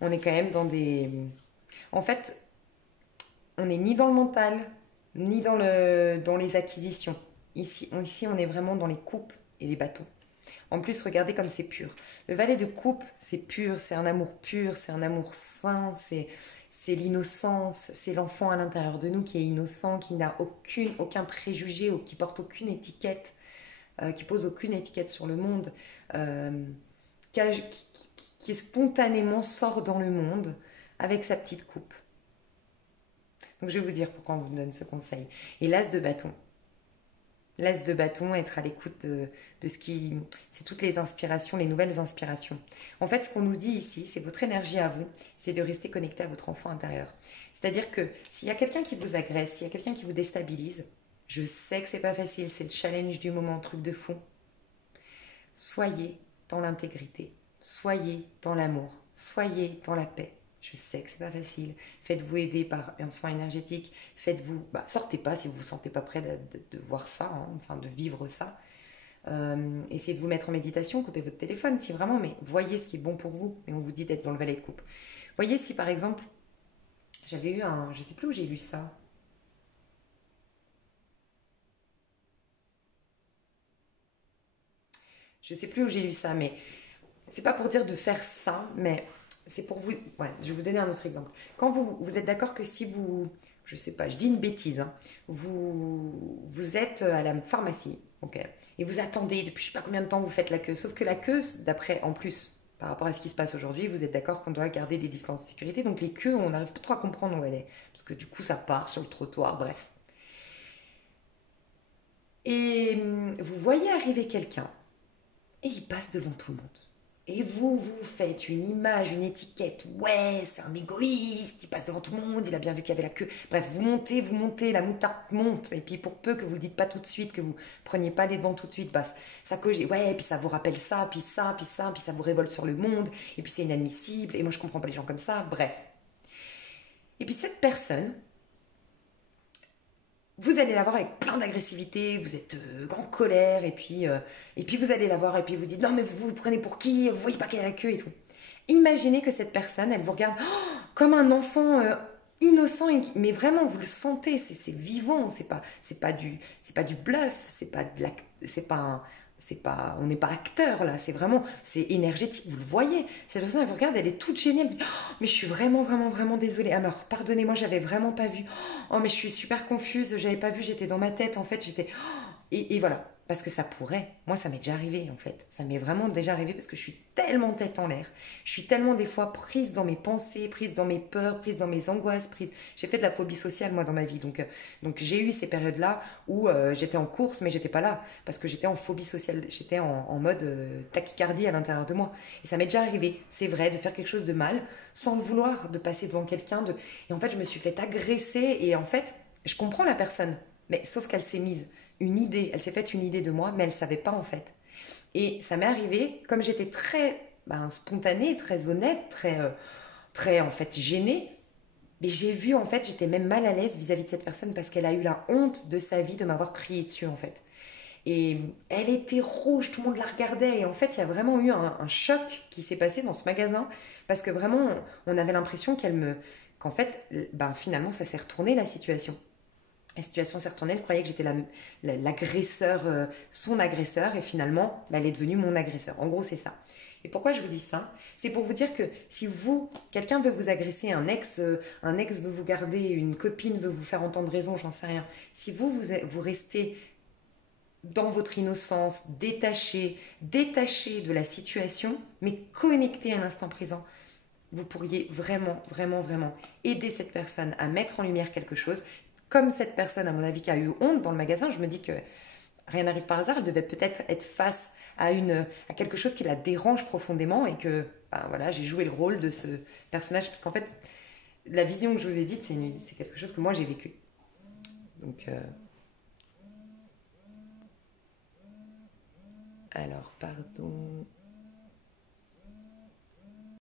On est quand même dans des... En fait, on n'est ni dans le mental, ni dans les acquisitions. Ici, on est vraiment dans les coupes et les bâtons. En plus, regardez comme c'est pur. Le valet de coupe, c'est pur, c'est un amour pur, c'est un amour sain, c'est l'innocence, c'est l'enfant à l'intérieur de nous qui est innocent, qui n'a aucun préjugé, ou qui porte aucune étiquette, qui pose aucune étiquette sur le monde, qui spontanément sort dans le monde avec sa petite coupe. Donc je vais vous dire pourquoi on vous donne ce conseil. Et l'as de bâton. L'as de bâton, être à l'écoute de ce qui... C'est toutes les inspirations, les nouvelles inspirations. En fait, ce qu'on nous dit ici, c'est votre énergie à vous, c'est de rester connecté à votre enfant intérieur. C'est-à-dire que s'il y a quelqu'un qui vous agresse, s'il y a quelqu'un qui vous déstabilise, je sais que c'est pas facile, c'est le challenge du moment, truc de fou. Soyez dans l'intégrité, soyez dans l'amour, soyez dans la paix. Je sais que c'est pas facile. Faites-vous aider par un soin énergétique. Faites-vous... sortez pas si vous vous sentez pas prêt de voir ça, hein, enfin de vivre ça. Essayez de vous mettre en méditation, coupez votre téléphone si vraiment, mais voyez ce qui est bon pour vous. Et on vous dit d'être dans le valet de coupe. Voyez si par exemple, j'avais eu un... Je sais plus où j'ai lu ça. Je sais plus où j'ai lu ça, mais c'est pas pour dire de faire ça, mais... C'est pour vous... Ouais, je vais vous donner un autre exemple. Quand vous êtes d'accord que si vous... Je sais pas, je dis une bêtise. Hein, vous êtes à la pharmacie, ok, et vous attendez depuis je sais pas combien de temps vous faites la queue. Sauf que la queue, d'après, en plus, par rapport à ce qui se passe aujourd'hui, vous êtes d'accord qu'on doit garder des distances de sécurité. Donc les queues, on n'arrive pas trop à comprendre où elle est. Parce que du coup, ça part sur le trottoir, bref. Et vous voyez arriver quelqu'un, et il passe devant tout le monde. Et vous faites une image, une étiquette. Ouais, c'est un égoïste, il passe devant tout le monde, il a bien vu qu'il y avait la queue. Bref, vous montez, la moutarde monte. Et puis pour peu que vous le dites pas tout de suite, que vous preniez pas les devants tout de suite, ça cogite. Ouais, et puis ça vous rappelle ça, puis ça, puis ça, puis ça vous révolte sur le monde. Et puis c'est inadmissible. Et moi je comprends pas les gens comme ça. Bref. Et puis cette personne, vous allez la voir avec plein d'agressivité, vous êtes en colère, et puis vous allez la voir, et puis vous dites, non mais vous vous prenez pour qui? Vous voyez pas qu'elle a la queue et tout. Imaginez que cette personne, elle vous regarde comme un enfant innocent, mais vraiment vous le sentez, c'est vivant, c'est pas du bluff, on n'est pas acteur là, c'est énergétique, vous le voyez. Cette personne, elle vous regarde, elle est toute gênée, elle me dit, oh, mais je suis vraiment, vraiment, vraiment désolée. Alors, pardonnez-moi, j'avais vraiment pas vu. Oh, mais je suis super confuse, j'avais pas vu, j'étais dans ma tête, en fait, j'étais. Et voilà, parce que ça pourrait. Moi, ça m'est déjà arrivé, en fait. Ça m'est vraiment déjà arrivé parce que je suis tellement tête en l'air. Je suis tellement, des fois, prise dans mes pensées, prise dans mes peurs, prise dans mes angoisses, prise. J'ai fait de la phobie sociale, moi, dans ma vie. Donc j'ai eu ces périodes-là où j'étais en course, mais j'étais pas là. Parce que j'étais en phobie sociale. J'étais en mode tachycardie à l'intérieur de moi. Et ça m'est déjà arrivé, c'est vrai, de faire quelque chose de mal, sans le vouloir, de passer devant quelqu'un. Et en fait, je me suis fait agresser. Et en fait, je comprends la personne. Mais sauf qu'elle s'est mise une idée, elle s'est faite une idée de moi, mais elle savait pas en fait. Et ça m'est arrivé, comme j'étais très spontanée, très honnête, très en fait gênée, mais j'ai vu en fait, j'étais même mal à l'aise vis-à-vis de cette personne parce qu'elle a eu la honte de sa vie de m'avoir crié dessus en fait. Et elle était rouge, tout le monde la regardait. Et en fait, il y a vraiment eu un choc qui s'est passé dans ce magasin parce que vraiment, on avait l'impression qu'en fait, finalement, ça s'est retourné la situation. La situation s'est retournée, elle croyait que j'étais l'agresseur, son agresseur, et finalement, elle est devenue mon agresseur. En gros, c'est ça. Et pourquoi je vous dis ça? C'est pour vous dire que si quelqu'un veut vous agresser, un ex veut vous garder, une copine veut vous faire entendre raison, j'en sais rien. Si vous restez dans votre innocence, détaché de la situation, mais connecté à l'instant présent, vous pourriez vraiment, vraiment, vraiment aider cette personne à mettre en lumière quelque chose. Comme cette personne, à mon avis, qui a eu honte dans le magasin, je me dis que rien n'arrive par hasard, elle devait peut-être être face à quelque chose qui la dérange profondément et que voilà, j'ai joué le rôle de ce personnage. Parce qu'en fait, la vision que je vous ai dite, c'est quelque chose que moi j'ai vécu. Donc, alors, pardon.